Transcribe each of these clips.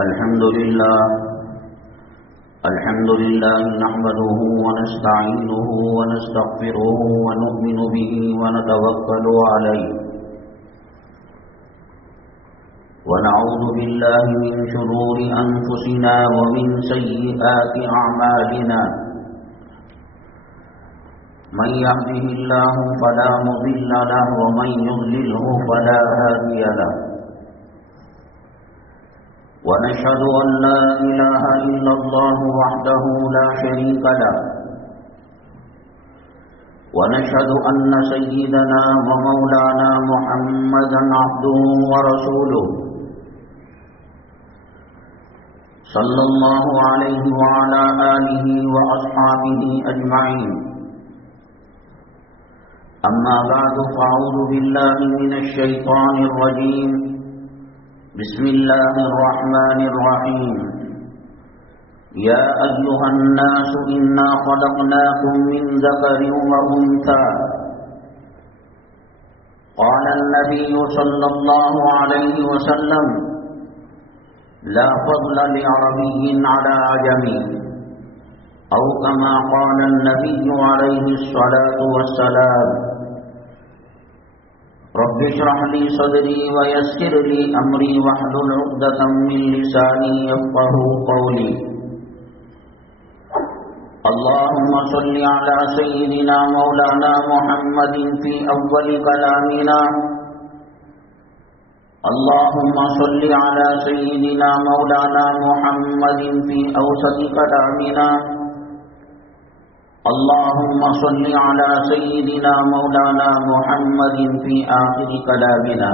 الحمد لله نحمده ونستعينه ونستغفره ونؤمن به ونتوكل عليه ونعوذ بالله من شرور أنفسنا ومن سيئات أعمالنا من يهده الله فلا مضل له ومن يضلله فلا هادي له ونشهد أن لا إله إلا الله وحده لا شريك له ونشهد أن سيدنا ومولانا محمدا عبده ورسوله صلى الله عليه وعلى آله وأصحابه أجمعين أما بعد فأعوذ بالله من الشيطان الرجيم بسم الله الرحمن الرحيم يا أيها الناس إنا خلقناكم من ذكر وأنثى قال النبي صلى الله عليه وسلم لا فضل لعربي على عجمي أو كما قال النبي عليه الصلاة والسلام رب اشرح لي صدري ويسر لي أمري واحلل عقدة من لساني يفقهوا قولي اللهم صل على سيدنا مولانا محمد في أول كلامنا اللهم صل على سيدنا مولانا محمد في أوسط كلامنا اللهم صل على سيدنا مولانا محمد في آخر كلامنا.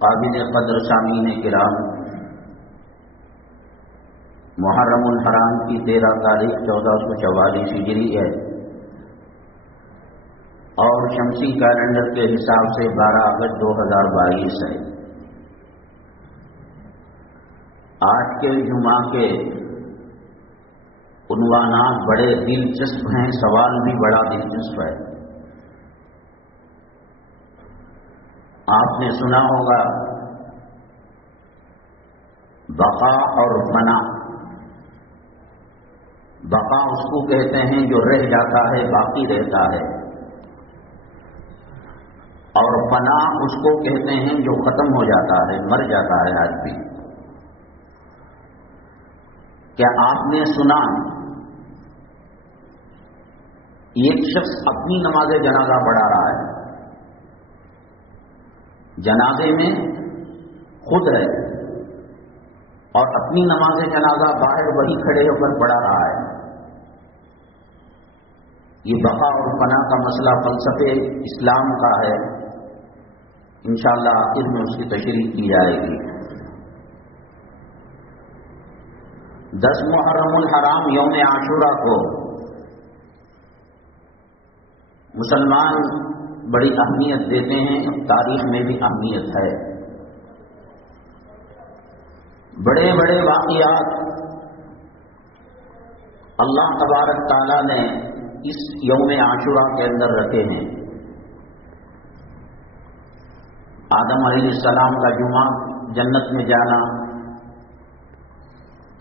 قابل قدر سامعین کرام، محرم الحرام کی 13 تاریخ 1444 ہجری ہے اور شمسی کیلنڈر کے حساب سے 12 اگست 2022 ہے. آج کے جمعہ کے عنوانات بڑے دلچسپ ہیں، سوال بھی بڑا دلچسپ ہے. آپ نے سنا ہوگا بقا اور فنا. بقا اس کو کہتے ہیں جو رہ جاتا ہے، باقی رہتا ہے، اور فنا اس کو کہتے ہیں جو ختم ہو جاتا ہے، مر جاتا ہے آدمی. کیا آپ نے سنا ایک شخص اپنی نماز جنازہ پڑھا رہا ہے، جنازے میں خود ہے اور اپنی نماز جنازہ باہر وہی کھڑے ہو کر پڑھا رہا ہے. یہ بقا اور فنا کا مسئلہ فلسفے اسلام کا ہے، انشاءاللہ آخر میں اس کی تشریح کی جائے گی. 10 محرم الحرام یوم عاشورہ کو مسلمان بڑی اہمیت دیتے ہیں، تاریخ میں بھی اہمیت ہے. بڑے بڑے واقعات اللہ تبارک تعالیٰ نے اس یوم عاشورہ کے اندر رکھے ہیں. آدم علیہ السلام کا جمعہ، جنت میں جانا،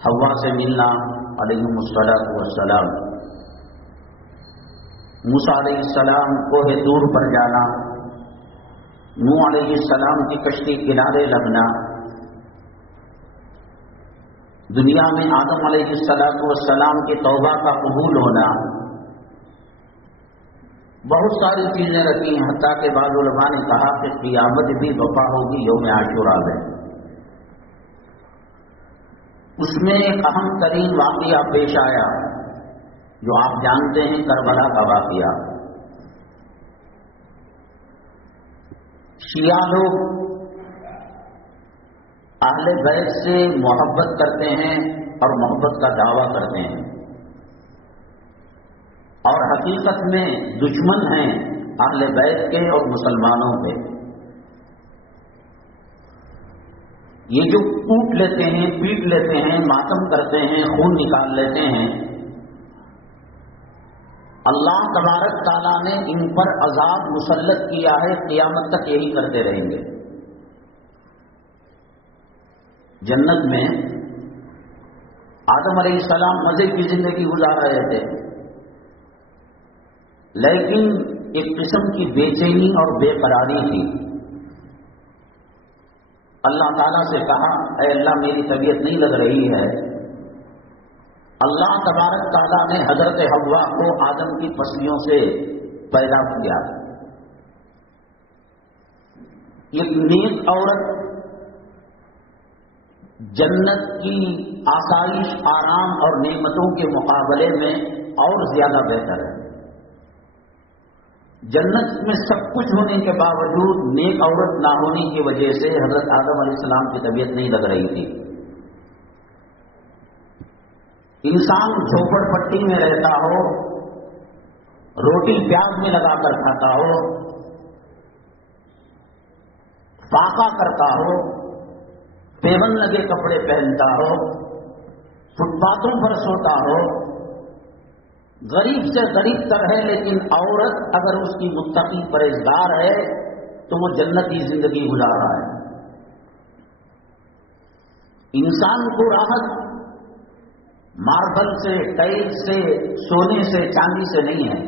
حوا سے ملنا علیہم الصلاۃ والسلام، موسیٰ علیہ السلام کوہ طور پر جانا، نوح علیہ السلام کی کشتی کنارے لگنا، دنیا میں آدم علیہ السلام کی توبہ کا قبول ہونا، بہت ساری چیزیں رکھی ہیں. حتیٰ کہ بعض علماء نے کہا کہ قیامت بھی برپا ہوگی یوم عاشورہ میں. اس میں ایک اہم ترین واقعہ پیش آیا جو آپ جانتے ہیں، کربلا کا واقعہ. شیعہ لوگ اہل بیت سے محبت کرتے ہیں اور محبت کا دعویٰ کرتے ہیں، اور حقیقت میں دشمن ہیں اہل بیت کے اور مسلمانوں کے. یہ جو کوٹ لیتے ہیں، پیٹ لیتے ہیں، ماتم کرتے ہیں، خون نکال لیتے ہیں، اللہ تبارک تعالیٰ نے ان پر عذاب مسلط کیا ہے، قیامت تک یہی کرتے رہیں گے. جنت میں آدم علیہ السلام مزے کی زندگی گزار رہے تھے، لیکن ایک قسم کی بے چینی اور بے قراری تھی۔ اللہ تعالیٰ سے کہا، اے اللہ میری طبیعت نہیں لگ رہی ہے۔ اللہ تبارک تعالیٰ نے حضرت حوا کو آدم کی پسلیوں سے پیدا کیا۔ ایک نیک عورت جنت کی آسائش، آرام اور نعمتوں کے مقابلے میں اور زیادہ بہتر ہے۔ جنت میں سب کچھ ہونے کے باوجود نیک عورت نہ ہونے کی وجہ سے حضرت آدم علیہ السلام کی طبیعت نہیں لگ رہی تھی۔ انسان جھوپڑ پٹی میں رہتا ہو، روٹی پیاز میں لگا کر کھاتا ہو، فاقہ کرتا ہو، پیون لگے کپڑے پہنتا ہو، فٹ پاتھوں پر سوتا ہو، غریب سے غریب تر ہے، لیکن عورت اگر اس کی متقی پرہیزگار ہے تو وہ جنتی زندگی گزار رہا ہے۔ انسان کو راحت ماربل سے، ٹائل سے، سونے سے، چاندی سے نہیں ہے۔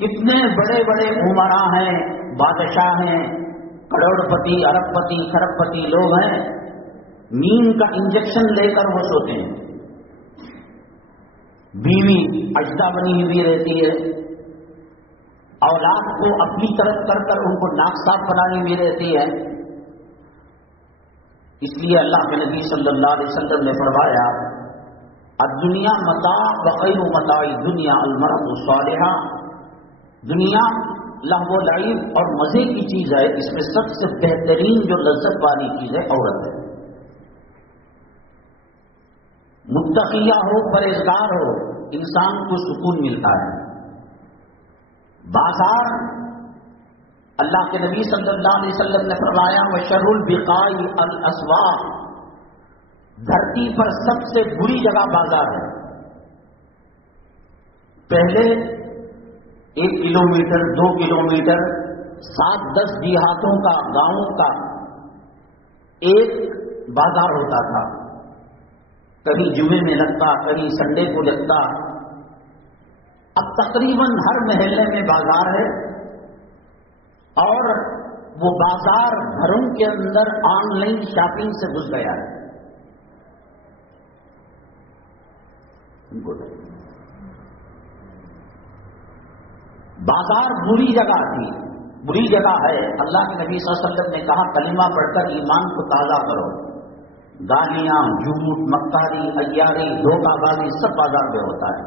کتنے بڑے بڑے عمراء ہیں، بادشاہ ہیں، کروڑ پتی، ارب پتی، کھرب پتی لوگ ہیں، نیند کا انجیکشن لے کر وہ سوتے ہیں۔ بیوی اجدا بنی ہوئی رہتی ہے، اولاد کو اپنی طرف کر کر ان کو ناک صاف بنانی ہوئی رہتی ہے۔ اس لیے اللہ کے نبی صلی اللہ علیہ وسلم نے فرمایا، الدنیا متاع وخیر متاع الدنیا المرأۃ الصالحہ، دنیا لہو و لعب اور مزے کی چیز ہے، اس میں سب سے بہترین جو لذت والی چیز ہے عورت ہے۔ متقیہ ہو، پرہیزگار ہو، انسان کو سکون ملتا ہے۔ بازار، اللہ کے نبی صلی اللہ علیہ وسلم نے فرمایا، وشر البقاع الاسواق، دھرتی پر سب سے بری جگہ بازار ہے۔ پہلے 1 کلومیٹر، 2 کلومیٹر، 7-10 دیہاتوں کا، گاؤں کا ایک بازار ہوتا تھا، کہیں جمعے میں لگتا، کہیں سنڈے کو لگتا۔ اب تقریباً ہر محلے میں بازار ہے، اور وہ بازار گھروں کے اندر آن لائن شاپنگ سے گھس گیا ہے۔ بازار بری جگہ تھی، بری جگہ ہے۔ اللہ کے نبی صلی اللہ علیہ وسلم نے کہا، کلمہ پڑھ کر ایمان کو تازہ کرو۔ گالیاں، جھوٹ، مکاری، عیاری، دھوکہ بازی سب بازار میں ہوتا ہے۔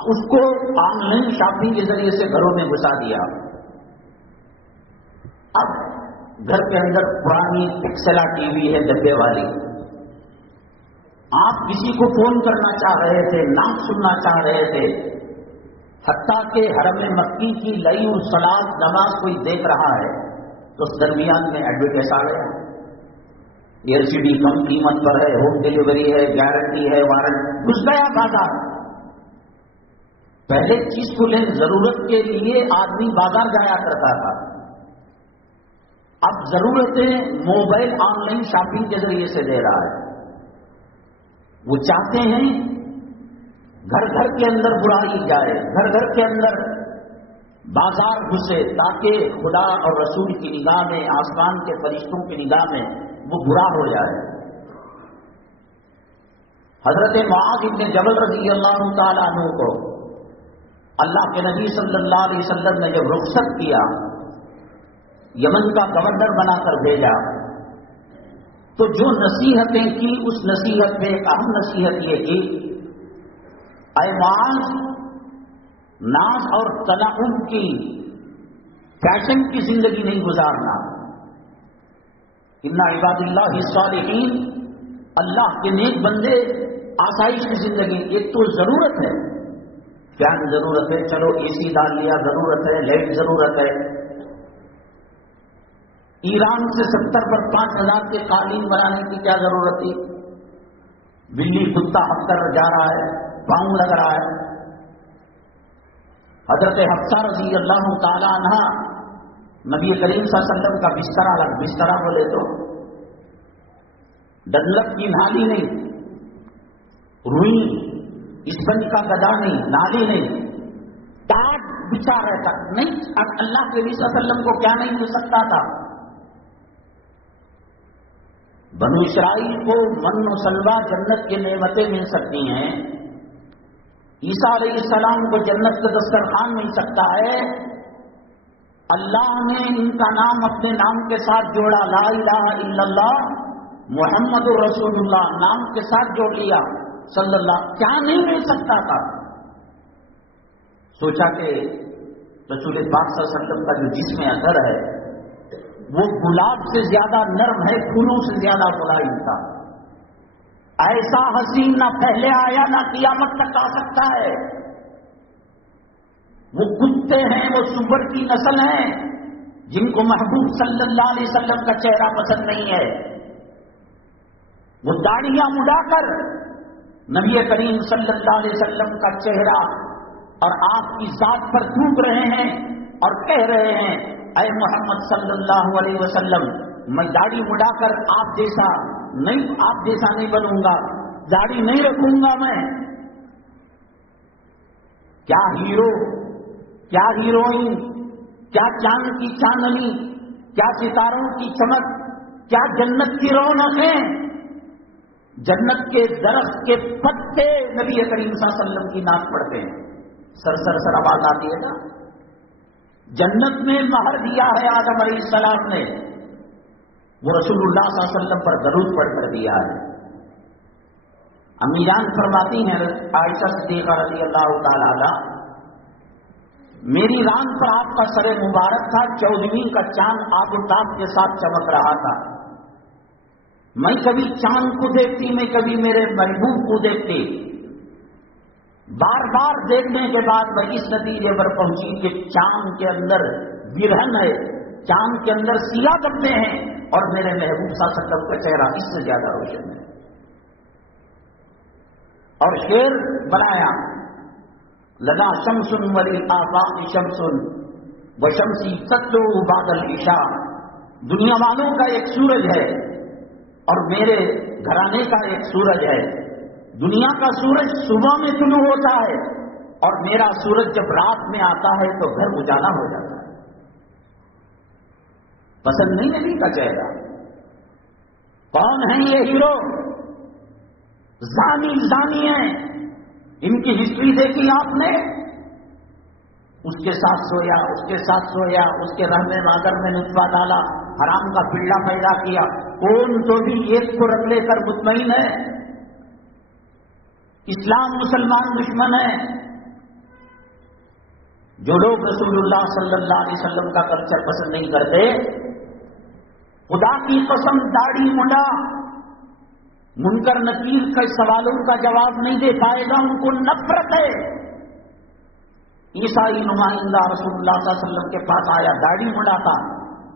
اس کو آن لائن شاپنگ کے ذریعے سے گھروں میں گھسا دیا۔ اب گھر کے اندر پرانی پکسلا ٹی وی ہے، ڈبے والی۔ آپ کسی کو فون کرنا چاہ رہے تھے، نام سننا چاہ رہے تھے، حتیٰ کہ حرم مکی کی لئی الصلاۃ نماز کوئی دیکھ رہا ہے تو اس درمیان میں ایڈورٹائز آ گیا، LCD کم قیمت پر ہے، ہوم ڈلیوری ہے، گارنٹی ہے، وارنٹ، گھس گیا بازار۔ پہلے چیز کو لیں ضرورت کے لیے آدمی بازار جایا کرتا تھا، اب ضرورتیں موبائل آن لائن شاپنگ کے ذریعے سے دے رہا ہے۔ وہ چاہتے ہیں گھر گھر کے اندر برائی جائے، گھر گھر کے اندر بازار گھسے، تاکہ خدا اور رسول کی نگاہ میں، آسمان کے فرشتوں کی نگاہ میں وہ برا ہو جائے۔ حضرت معاذ بن جبل رضی اللہ تعالیٰ عنہ کو اللہ کے نبی صلی اللہ علیہ وسلم نے جب رخصت کیا، یمن کا گورنر بنا کر بھیجا، تو جو نصیحتیں کی، اس نصیحت میں ایک اہم نصیحت یہ کی، اے معاذ، ناز اور تنعم کی، فیشن کی زندگی نہیں گزارنا۔ ان عباد اللہ الصالحین، اللہ کے نیک بندے آسائش کی زندگی، ایک تو ضرورت ہے، فین ضرورت ہے، چلو AC ڈال لیا، ضرورت ہے، لائٹ ضرورت ہے۔ ایران سے 70 پر 5,000 کے قالین بنانے کی کیا ضرورت تھی؟ بلی کتا ہم کر جا رہا ہے، پاؤں لگ رہا ہے۔ حضرت حفصہ رضی اللہ تعالی عنہ نبی کریم صلی اللہ علیہ وسلم کا بستر الگ، بسترا بولے تو ڈنلپ کی نالی نہیں، روئی اسپنج کا گدا نہیں، نالی نہیں، ٹاٹ بچھا رہتا نہیں. اللہ کے نبی صلی اللہ علیہ وسلم کو کیا نہیں مل سکتا تھا؟ بنو اسرائیل کو من و سلوہ جنت کی نعمتیں مل سکتی ہیں، عیسیٰ علیہ السلام کو جنت کا دسترخوان مل سکتا ہے. اللہ نے ان کا نام اپنے نام کے ساتھ جوڑا، لا الہ الا اللہ محمد رسول اللہ نام کے ساتھ جوڑ لیا صلی اللہ. کیا نہیں مل سکتا تھا؟ سوچا کہ رسول پاک صلی اللہ علیہ وسلم کا جو جسم اثر ہے وہ گلاب سے زیادہ نرم ہے، پھولوں سے زیادہ ملائم تھا. ایسا حسین نہ پہلے آیا نہ قیامت تک آ سکتا ہے. وہ کتے ہیں، وہ سور کی نسل ہیں جن کو محبوب صلی اللہ علیہ وسلم کا چہرہ پسند نہیں ہے. وہ داڑیاں مڈا کر نبی کریم صلی اللہ علیہ وسلم کا چہرہ اور آپ کی ذات پر تھوک رہے ہیں اور کہہ رہے ہیں اے محمد صلی اللہ علیہ وسلم، میں داڑھی مڈا کر آپ جیسا نہیں بنوں گا، داڑھی نہیں رکھوں گا میں. کیا ہیرو، کیا ہیروئن، کیا چاند کی چاندنی، کیا ستاروں کی چمک، کیا جنت کی رونقیں. جنت کے درخت کے پتے نبی کریم صلی اللہ علیہ وسلم کی ناک پڑتے ہیں، سر آواز آتی ہے نا. جنت میں مہر دیا ہے آدم علیہ السلام نے، وہ رسول اللہ صلی اللہ علیہ وسلم پر درود پڑھ کر دیا ہے. امی جان فرماتی ہیں عائشہ صدیقہ رضی اللہ تعالی عنہا، میری ران پر آپ کا سر مبارک تھا، 14ویں کا چاند آب و تاب کے ساتھ چمک رہا تھا. میں کبھی چاند کو دیکھتی، میں کبھی میرے محبوب کو دیکھتی. بار بار دیکھنے کے بعد میں اس نتیجے پر پہنچی کہ چاند کے اندر گرہن ہے، چاند کے اندر سیاہ دبے ہیں اور میرے محبوب صلی اللہ علیہ وسلم کا چہرہ اس سے زیادہ روشن ہے. اور شعر بنایا، لنا شمس وللآفاق شمس وشمسی تطلع بعد العشاء. دنیا والوں کا ایک سورج ہے اور میرے گھرانے کا ایک سورج ہے. دنیا کا سورج صبح میں طلوع ہوتا ہے اور میرا سورج جب رات میں آتا ہے تو گھر اجالا ہو جاتا ہے. پسند نہیں نبی کا چہرہ؟ کون ہیں یہ ہیرو؟ زانی ہیں. ان کی ہسٹری دیکھی آپ نے؟ اس کے ساتھ سویا، اس کے ساتھ سویا، اس کے رحم مادر میں نطفہ ڈالا، حرام کا پلڑا پیدا کیا. کون تو بھی ایک کو رکھ لے کر مطمئن ہے؟ اسلام مسلمان دشمن ہے. جو لوگ رسول اللہ صلی اللہ علیہ وسلم کا کلچر پسند نہیں کرتے، خدا کی قسم داڑھی مڈا منکر نکیر کے سوالوں کا جواب نہیں دے پائے گا. ان کو نفرت ہے. عیسائی نمائندہ رسول اللہ صلی اللہ علیہ وسلم کے پاس آیا، داڑھی مڈا تھا.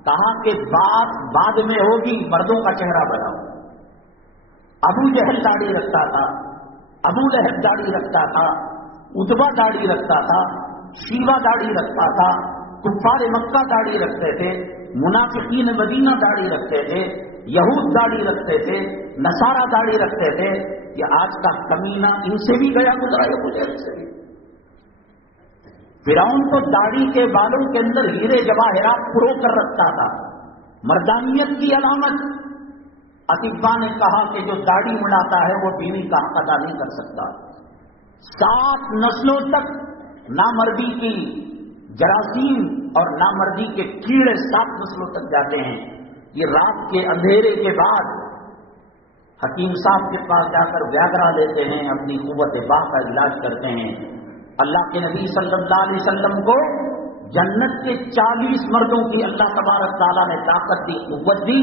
کہا کہ بات بعد میں ہوگی، مردوں کا چہرہ بناؤ. ابو جہل داڑھی رکھتا تھا، ابو لہب داڑھی رکھتا تھا، اتبا داڑھی رکھتا تھا، شیوا داڑھی رکھتا تھا، کفار مکہ داڑھی رکھتے تھے، منافقین مدینہ داڑھی رکھتے تھے، یہود داڑھی رکھتے تھے، نصارہ داڑھی رکھتے تھے. یہ آج کا کمینہ ان سے بھی گیا گزرا ہے. مجھے سے بھی فرعون کو داڑھی کے بالوں کے اندر ہیرے جواہرات پرو کر رکھتا تھا، مردانیت کی علامت. اطباء نے کہا کہ جو داڑھی مڑاتا ہے وہ بیوی کا حق ادا نہیں کر سکتا. 7 نسلوں تک نامردی کی جراثیم اور نامردی کے کیڑے 7 نسلوں تک جاتے ہیں. یہ رات کے اندھیرے کے بعد حکیم صاحب کے پاس جا کر ویاگرا لیتے ہیں، اپنی قوت باہ کا علاج کرتے ہیں. اللہ کے نبی صلی اللہ علیہ وسلم کو جنت کے 40 مردوں کی اللہ تبارک تعالیٰ نے طاقت دی، قوت دی.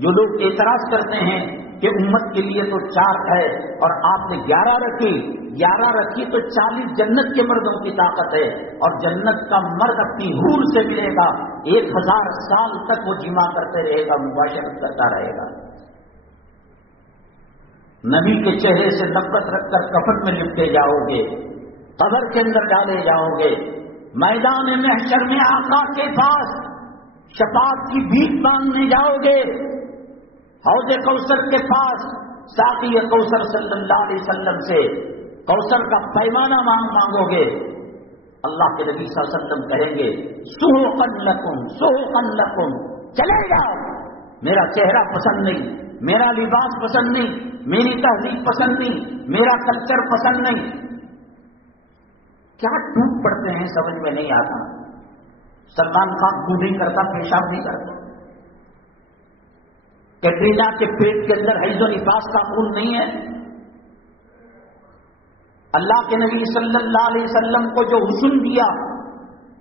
جو لوگ اعتراض کرتے ہیں کہ امت کے لیے تو 4 ہے اور آپ نے 11 رکھی تو 40 جنت کے مردوں کی طاقت ہے. اور جنت کا مرد اپنی حور سے ملے گا، 1000 سال تک وہ جمع کرتے رہے گا، مباشرت کرتا رہے گا. نبی کے چہرے سے نفرت رکھ کر کفن میں لپٹے جاؤ گے، قبر کے اندر ڈالے جاؤ گے. میدان محشر میں آقا کے پاس شفاعت کی بھیک مانگنے جاؤ گے، حوض کوثر کے پاس ساقی کوثر صلی اللہ علیہ وسلم سے کوثر کا پیمانہ مانگو گے، اللہ کے نبی صلی اللہ علیہ وسلم کہیں گے سحقا لکم سحقا لکم، چلے جاؤ، میرا چہرہ پسند نہیں، میرا لباس پسند نہیں، میری تہذیب پسند نہیں، میرا کلچر پسند نہیں۔ کیا ٹوٹ پڑتے ہیں سمجھ میں نہیں آتا۔ سلمان خان منہ نہیں کرتا، پیشاب نہیں کرتا، کیٹرینا کے پیٹ کے اندر حیض و نفاس کا خون نہیں ہے۔ اللہ کے نبی صلی اللہ علیہ وسلم کو جو حسن دیا،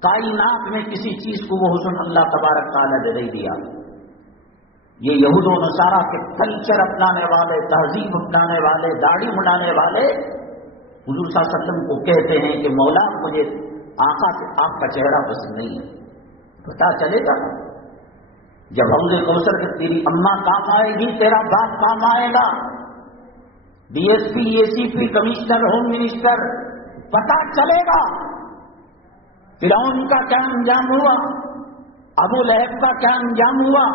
کائنات میں کسی چیز کو وہ حسن اللہ تبارک تعالیٰ نے نہیں دیا۔ یہ یہود و نصارہ کے کلچر اپنانے والے، تہذیب اپنانے والے، داڑھی منڈانے والے حضور صلی اللہ علیہ وسلم کو کہتے ہیں کہ مولا مجھے آقا سے آپ کا چہرہ پسند نہیں ہے۔ پتا چلے گا جب حوض کوثر کے تیری اماں کام آئے گی، تیرا باپ کام آئے گا، ڈی ایس پی، اے سی پی، کمشنر، ہوم منسٹر، پتا چلے گا فرعون کا کیا انجام ہوا، ابو لہب کا کیا انجام ہوا،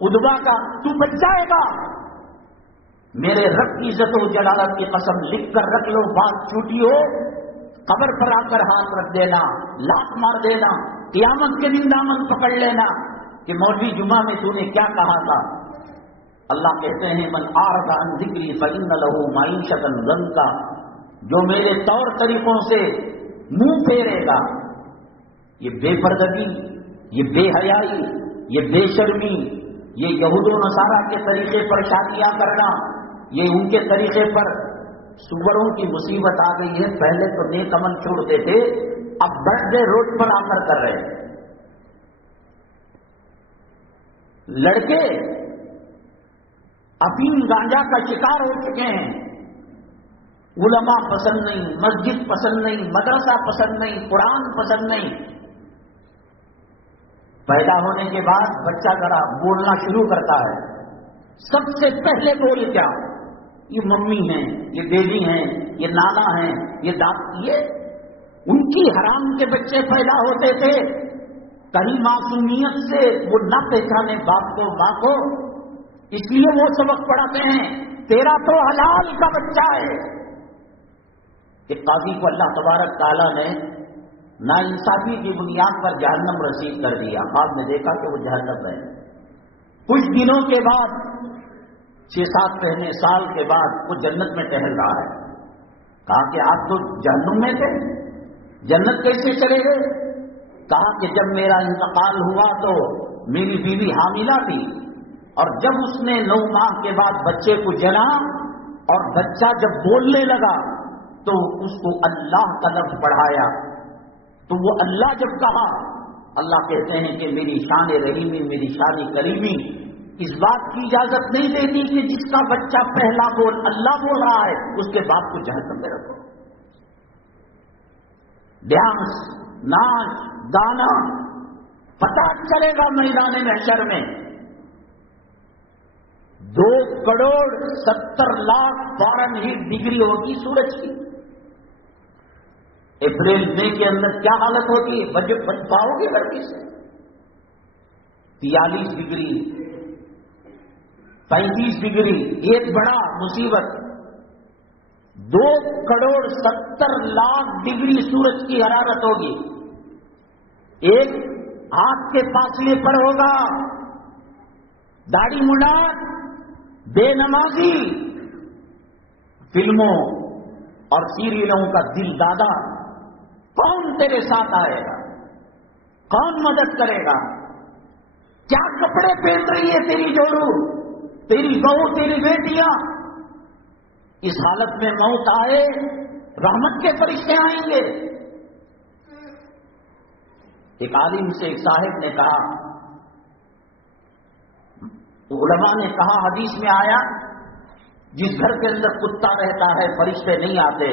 ادبا کا، تو بچ جائے گا۔ میرے رب کی عزت و جلالت کی قسم لکھ کر رکھ لو، بات چھوٹی ہو قبر پر آ کر ہاتھ رکھ دینا، لات مار دینا، قیامت کے دن دامن پکڑ لینا کہ مولوی جمعہ میں تو نے کیا کہا تھا۔ اللہ کہتے ہیں من اعرض عن ذکری فإن له معیشۃ ضنکا، جو میرے طور طریقوں سے منہ پھیرے گا، یہ بے پردگی، یہ بے حیائی، یہ بے شرمی، یہ یہود و نصارہ کے طریقے پر شادیاں کرنا، یہ ان کے طریقے پر سوروں کی مصیبت آ گئی ہے۔ پہلے تو نیک عمل چھوڑتے تھے، اب برتھ ڈے روڈ پر آ کر رہے ہیں۔ لڑکے افیم گانجا کا شکار ہو چکے ہیں، علماء پسند نہیں، مسجد پسند نہیں، مدرسہ پسند نہیں، قرآن پسند نہیں۔ پیدا ہونے کے بعد بچہ ذرا بولنا شروع کرتا ہے، سب سے پہلے بول کیا؟ یہ ممی ہیں، یہ بیبی ہیں، یہ نانا ہیں، یہ یہ ان کی حرام کے بچے پیدا ہوتے تھے، کہیں معصومیت سے وہ نہ پہچانے باپ کو ماں کو، اس لیے وہ سبق پڑھاتے ہیں تیرا تو حلال کا بچہ ہے۔ کہ قاضی کو اللہ تبارک تعالیٰ نے ناانصافی کی بنیاد پر جہنم رسید کر دیا، بعد میں دیکھا کہ وہ جہنم ہے۔ کچھ دنوں کے بعد 6-7 مہینے سال کے بعد وہ جنت میں ٹہل رہا ہے۔ کہا کہ آپ تو جہنم میں تھے، جنت کیسے چلے گئے؟ کہا کہ جب میرا انتقال ہوا تو میری بیوی حاملہ تھی، اور جب اس نے 9 ماہ کے بعد بچے کو جنا اور بچہ جب بولنے لگا تو اس کو اللہ کا لفظ پڑھایا، تو وہ اللہ جب کہا، اللہ کہتے ہیں کہ میری شان رحیمی، میری شان کریمی اس بات کی اجازت نہیں دیتی کہ جس کا بچہ پہلا بول اللہ بول رہا ہے اس کے باپ کو جہنم میں رکھو۔ ڈانس، ناچ، گانا، پتہ چلے گا میدان محشر میں 2,70,00,000 فارنہیٹ ڈگری ہوگی سورج کی۔ اپریل مئی کے اندر کیا حالت ہوتی ہے؟ بچ پاؤ گے گرمی سے؟ 43 ڈگری، 35 ڈگری، ایک بڑا مصیبت۔ 2,70,00,000 ڈگری سورج کی حرارت ہوگی، ایک ہاتھ کے فاصلے پر ہوگا۔ داڑھی منڈا، بے نمازی، فلموں اور سیریلوں کا دل دادا، کون تیرے ساتھ آئے گا؟ کون مدد کرے گا؟ کیا کپڑے پہن رہی ہے تیری جوڑو، تیری بہو، تیری بیٹیاں؟ اس حالت میں موت آئے، رحمت کے فرشتے آئیں گے۔ ایک عالم سے ایک صاحب نے کہا، علماء نے کہا حدیث میں آیا جس گھر کے اندر کتا رہتا ہے فرشتے نہیں آتے،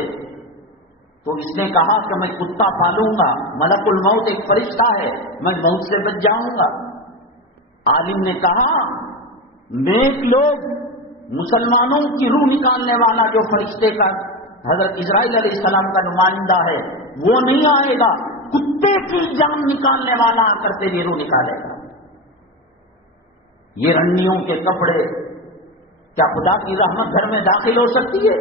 تو اس نے کہا کہ میں کتا پالوں گا، ملک الموت ایک فرشتہ ہے، میں موت سے بچ جاؤں گا۔ عالم نے کہا نیک لوگ، مسلمانوں کی روح نکالنے والا جو فرشتے کا حضرت اسرائیل علیہ السلام کا نمائندہ ہے وہ نہیں آئے گا، کتے کی جان نکالنے والا آ کر تیری روح نکالے گا۔ یہ رنڈیوں کے کپڑے، کیا خدا کی رحمت گھر میں داخل ہو سکتی ہے؟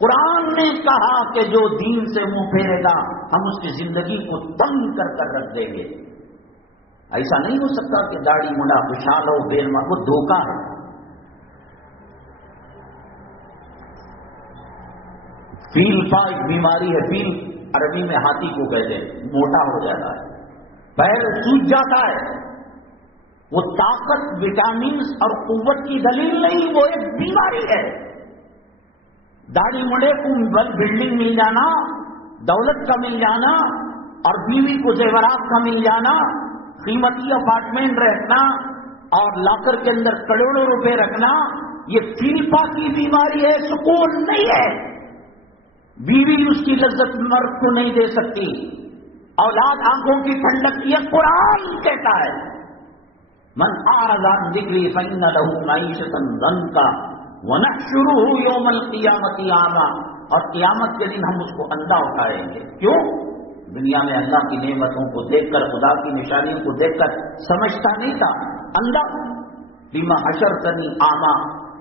قرآن نے کہا کہ جو دین سے منہ پھیرے گا ہم اس کی زندگی کو تنگ کر کر رکھ دیں گے۔ ایسا نہیں ہو سکتا کہ داڑھی مڈا خوشحال ہو بے ماں، وہ دھوکہ ہے۔ فیل پا ایک بیماری ہے، فیل عربی میں ہاتھی کو کہتے ہیں، موٹا ہو جاتا ہے، پیر سوج جاتا ہے۔ وہ طاقت، وٹامنس اور قوت کی دلیل نہیں، وہ ایک بیماری ہے۔ داڑھی مڑے کو بلڈنگ مل جانا، دولت کا مل جانا، اور بیوی کو زیورات کا مل جانا، قیمتی اپارٹمنٹ رکھنا اور لاکر کے اندر کروڑوں روپے رکھنا، یہ فیلپا کی بیماری ہے، سکون نہیں ہے۔ بیوی اس کی لذت مرد کو نہیں دے سکتی، اولاد آنکھوں کی ٹھنڈک، یہ قرآن کہتا ہے۔ من اعرض عن ذکری فإن له معیشۃ ضنکا ونحشره یوم القیامۃ اعمی، اور قیامت کے دن ہم اس کو اندھا اٹھائیں گے۔ کیوں؟ دنیا میں اللہ کی نعمتوں کو دیکھ کر، خدا کی نشانیوں کو دیکھ کر سمجھتا نہیں تھا، اندھا۔ بما حشرتنی اعمی،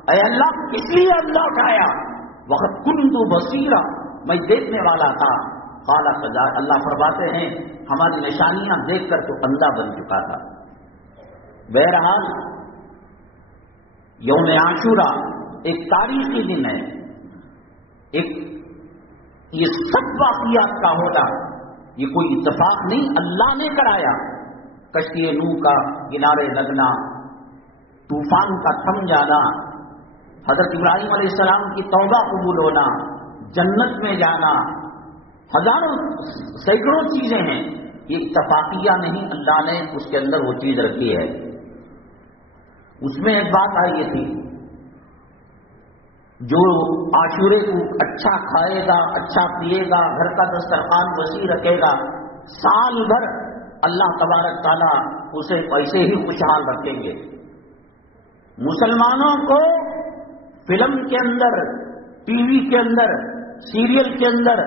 اے اللہ کس لیے اندھا اٹھایا؟ وقت کنت بصیرا، میں دیکھنے والا تھا۔ قال قضا، اللہ فرماتے ہیں ہماری نشانیاں دیکھ کر تو اندھا بن چکا تھا۔ بہرحال یوم عاشورہ ایک تاریخی دن ہے، ایک یہ سب واقعات کا ہونا یہ کوئی اتفاق نہیں، اللہ نے کرایا۔ کشتی نوح کا کنارے لگنا، طوفان کا تھم جانا، حضرت ابراہیم علیہ السلام کی توبہ قبول ہونا، جنت میں جانا، ہزاروں سینکڑوں چیزیں ہیں، یہ اتفاقیہ نہیں، اللہ نے اس کے اندر وہ چیز رکھی ہے۔ اس میں ایک بات آئی تھی، جو عاشورے کو اچھا کھائے گا، اچھا پیے گا، گھر کا دسترخوان وسیع رکھے گا، سال بھر اللہ تبارک تعالیٰ اسے ایسے ہی خوشحال رکھیں گے۔ مسلمانوں کو فلم کے اندر، ٹی وی کے اندر، سیریل کے اندر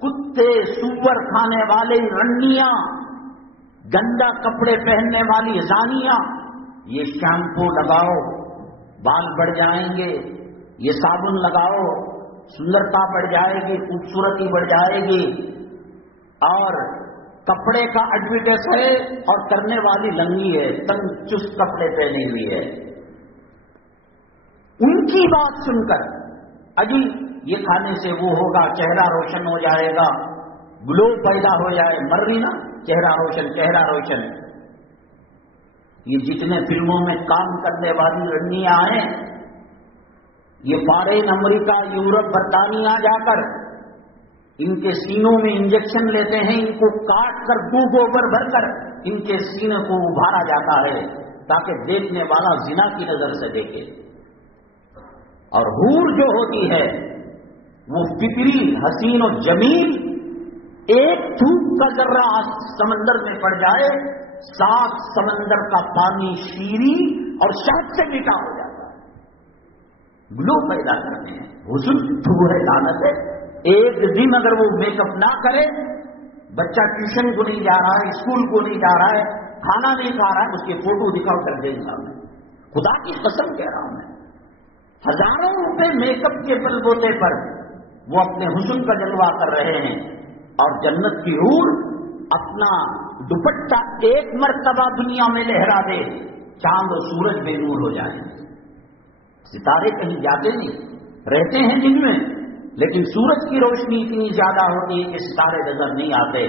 کتے سور کھانے والی رنڈیاں، گندا کپڑے پہننے والی زانیاں، یہ شیمپو لگاؤ بال بڑھ جائیں گے، یہ صابن لگاؤ سندرتا بڑھ جائے گی، خوبصورتی بڑھ جائے گی، اور کپڑے کا ایڈورٹائز ہے اور کرنے والی لنگی ہے، تنگ چست کپڑے پہنے ہوئی ہے۔ ان کی بات سن کر اجی یہ کھانے سے وہ ہوگا، چہرہ روشن ہو جائے گا، گلو پیدا ہو جائے، مر رہی نا، چہرہ روشن، چہرہ روشن۔ یہ جتنے فلموں میں کام کرنے والی رنڈیاں ہیں، یہ فارین امریکہ، یورپ، برطانیہ جا کر ان کے سینوں میں انجیکشن لیتے ہیں، ان کو کاٹ کر دو گوبر بھر کر ان کے سینے کو ابھارا جاتا ہے تاکہ دیکھنے والا زنا کی نظر سے دیکھے۔ اور حور جو ہوتی ہے وہ فطری، حسین و جمیل، ایک دھوپ کا ذرہ سمندر میں پڑ جائے، 7 سمندر کا پانی شیریں اور شہد سے میٹھا ہو جاتا ہے۔ گلو پیدا کرتے ہیں، حسن دھو ہے، لعنت ہے۔ ایک دن اگر وہ میک اپ نہ کرے، بچہ ٹیوشن کو نہیں جا رہا ہے، اسکول کو نہیں جا رہا ہے، کھانا نہیں کھا رہا ہے، اس کی فوٹو دکھاؤ کر دے گا۔ میں خدا کی قسم کہہ رہا ہوں، میں ہزاروں روپے میک اپ کے بل بوتے پر وہ اپنے حسن کا جلوہ کر رہے ہیں، اور جنت کی حور اپنا دوپٹہ ایک مرتبہ دنیا میں لہرا دے، چاند و سورج بے نور ہو جائیں۔ ستارے کہیں جاتے نہیں، رہتے ہیں جن میں، لیکن سورج کی روشنی اتنی زیادہ ہوتی ہے کہ ستارے نظر نہیں آتے،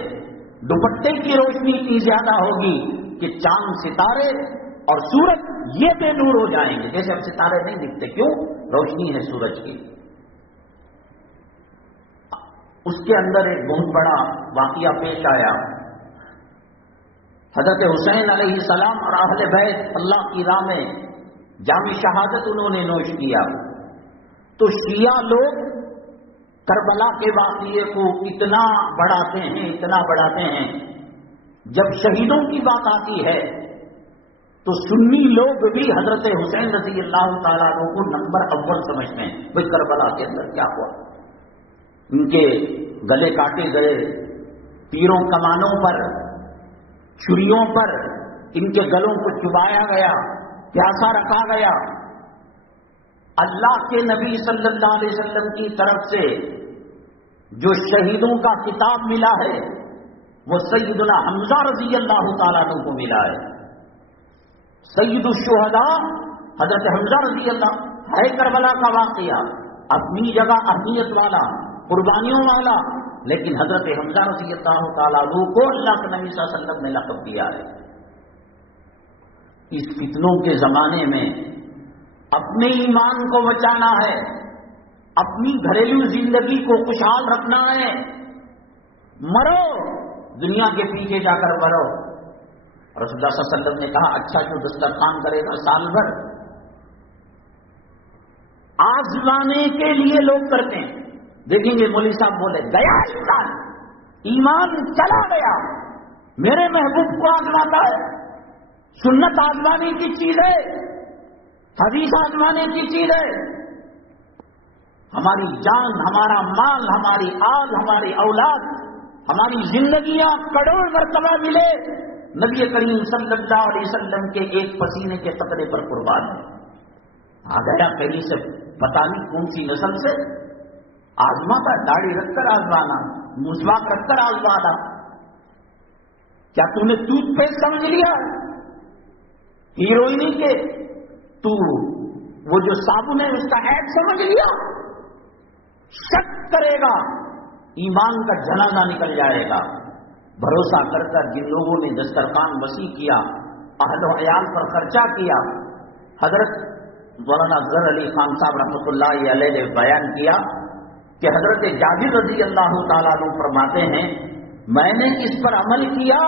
دوپٹے کی روشنی اتنی زیادہ ہوگی کہ چاند، ستارے اور سورج یہ بے نور ہو جائیں گے، جیسے اب ستارے نہیں دکھتے، کیوں؟ روشنی ہے سورج کی۔ اس کے اندر ایک بہت بڑا واقعہ پیش آیا۔ حضرت حسین علیہ السلام اور اہل بیت اللہ کی راہ میں جام شہادت انہوں نے نوش کیا، تو شیعہ لوگ کربلا کے واقعے کو اتنا بڑھاتے ہیں، اتنا بڑھاتے ہیں، جب شہیدوں کی بات آتی ہے تو سنی لوگ بھی حضرت حسین رضی اللہ تعالیٰ عنہ کو نمبر اول سمجھتے ہیں۔ بھائی کربلا کے اندر کیا ہوا؟ ان کے گلے کاٹے گئے، تیروں کمانوں پر، چھریوں پر ان کے گلوں کو چبایا گیا، پیاسا رکھا گیا. اللہ کے نبی صلی اللہ علیہ وسلم کی طرف سے جو شہیدوں کا خطاب ملا ہے وہ سیدنا حمزہ رضی اللہ تعالیٰ عنہ کو ملا ہے. سید الشہداء حضرت حمزہ رضی اللہ ہے کربلا کا واقعہ اپنی جگہ اہمیت والا قربانیوں والا, لیکن حضرت حمزہ رضی اللہ تعالیٰ عنہ کو اللہ کے نبی صلی اللہ علیہ وسلم نے لقب دیا ہے. اس فتنوں کے زمانے میں اپنے ایمان کو بچانا ہے, اپنی گھریلو زندگی کو خوشحال رکھنا ہے. مرو دنیا کے پیچھے جا کر مرو. رسول اللہ صلی اللہ علیہ وسلم نے کہا اچھا جو دسترخوان کرے گا سال بھر, آزمانے کے لیے لوگ کرتے ہیں. دیکھیں گے مولوی صاحب بولے گیا انسان, ایمان چلا گیا, میرے محبوب کو آزماتا ہے. سنت آزمانے کی چیز ہے, حدیث آزمانے کی چیز ہے. ہماری جان, ہمارا مال, ہماری آل, ہماری اولاد, ہماری زندگیاں کروڑ مرتبہ ملے, نبی کریم صلی اللہ علیہ وسلم کے ایک پسینے کے قطرے پر قربان ہے. آ گیا کہیں سے پتہ نہیں کون سی نسل سے, آزماتا, داڑھی رکھ کر آزمانا, مسواک رکھ کر آزمانا. کیا تم نے ٹوتھ پیسٹ سمجھ لیا ہیروئنی کے؟ تو وہ جو صابن ہے اس کا ایڈ سمجھ لیا؟ شک کرے گا ایمان کا جنازہ نکل جائے گا. بھروسہ کر کر جن لوگوں نے دسترخوان وسیع کیا, اہل و عیال پر خرچہ کیا, حضرت مولانا ظہر علی خان صاحب رحمۃ اللہ علیہ نے بیان کیا کہ حضرت جابر رضی اللہ تعالیٰ عنہ فرماتے ہیں میں نے اس پر عمل کیا,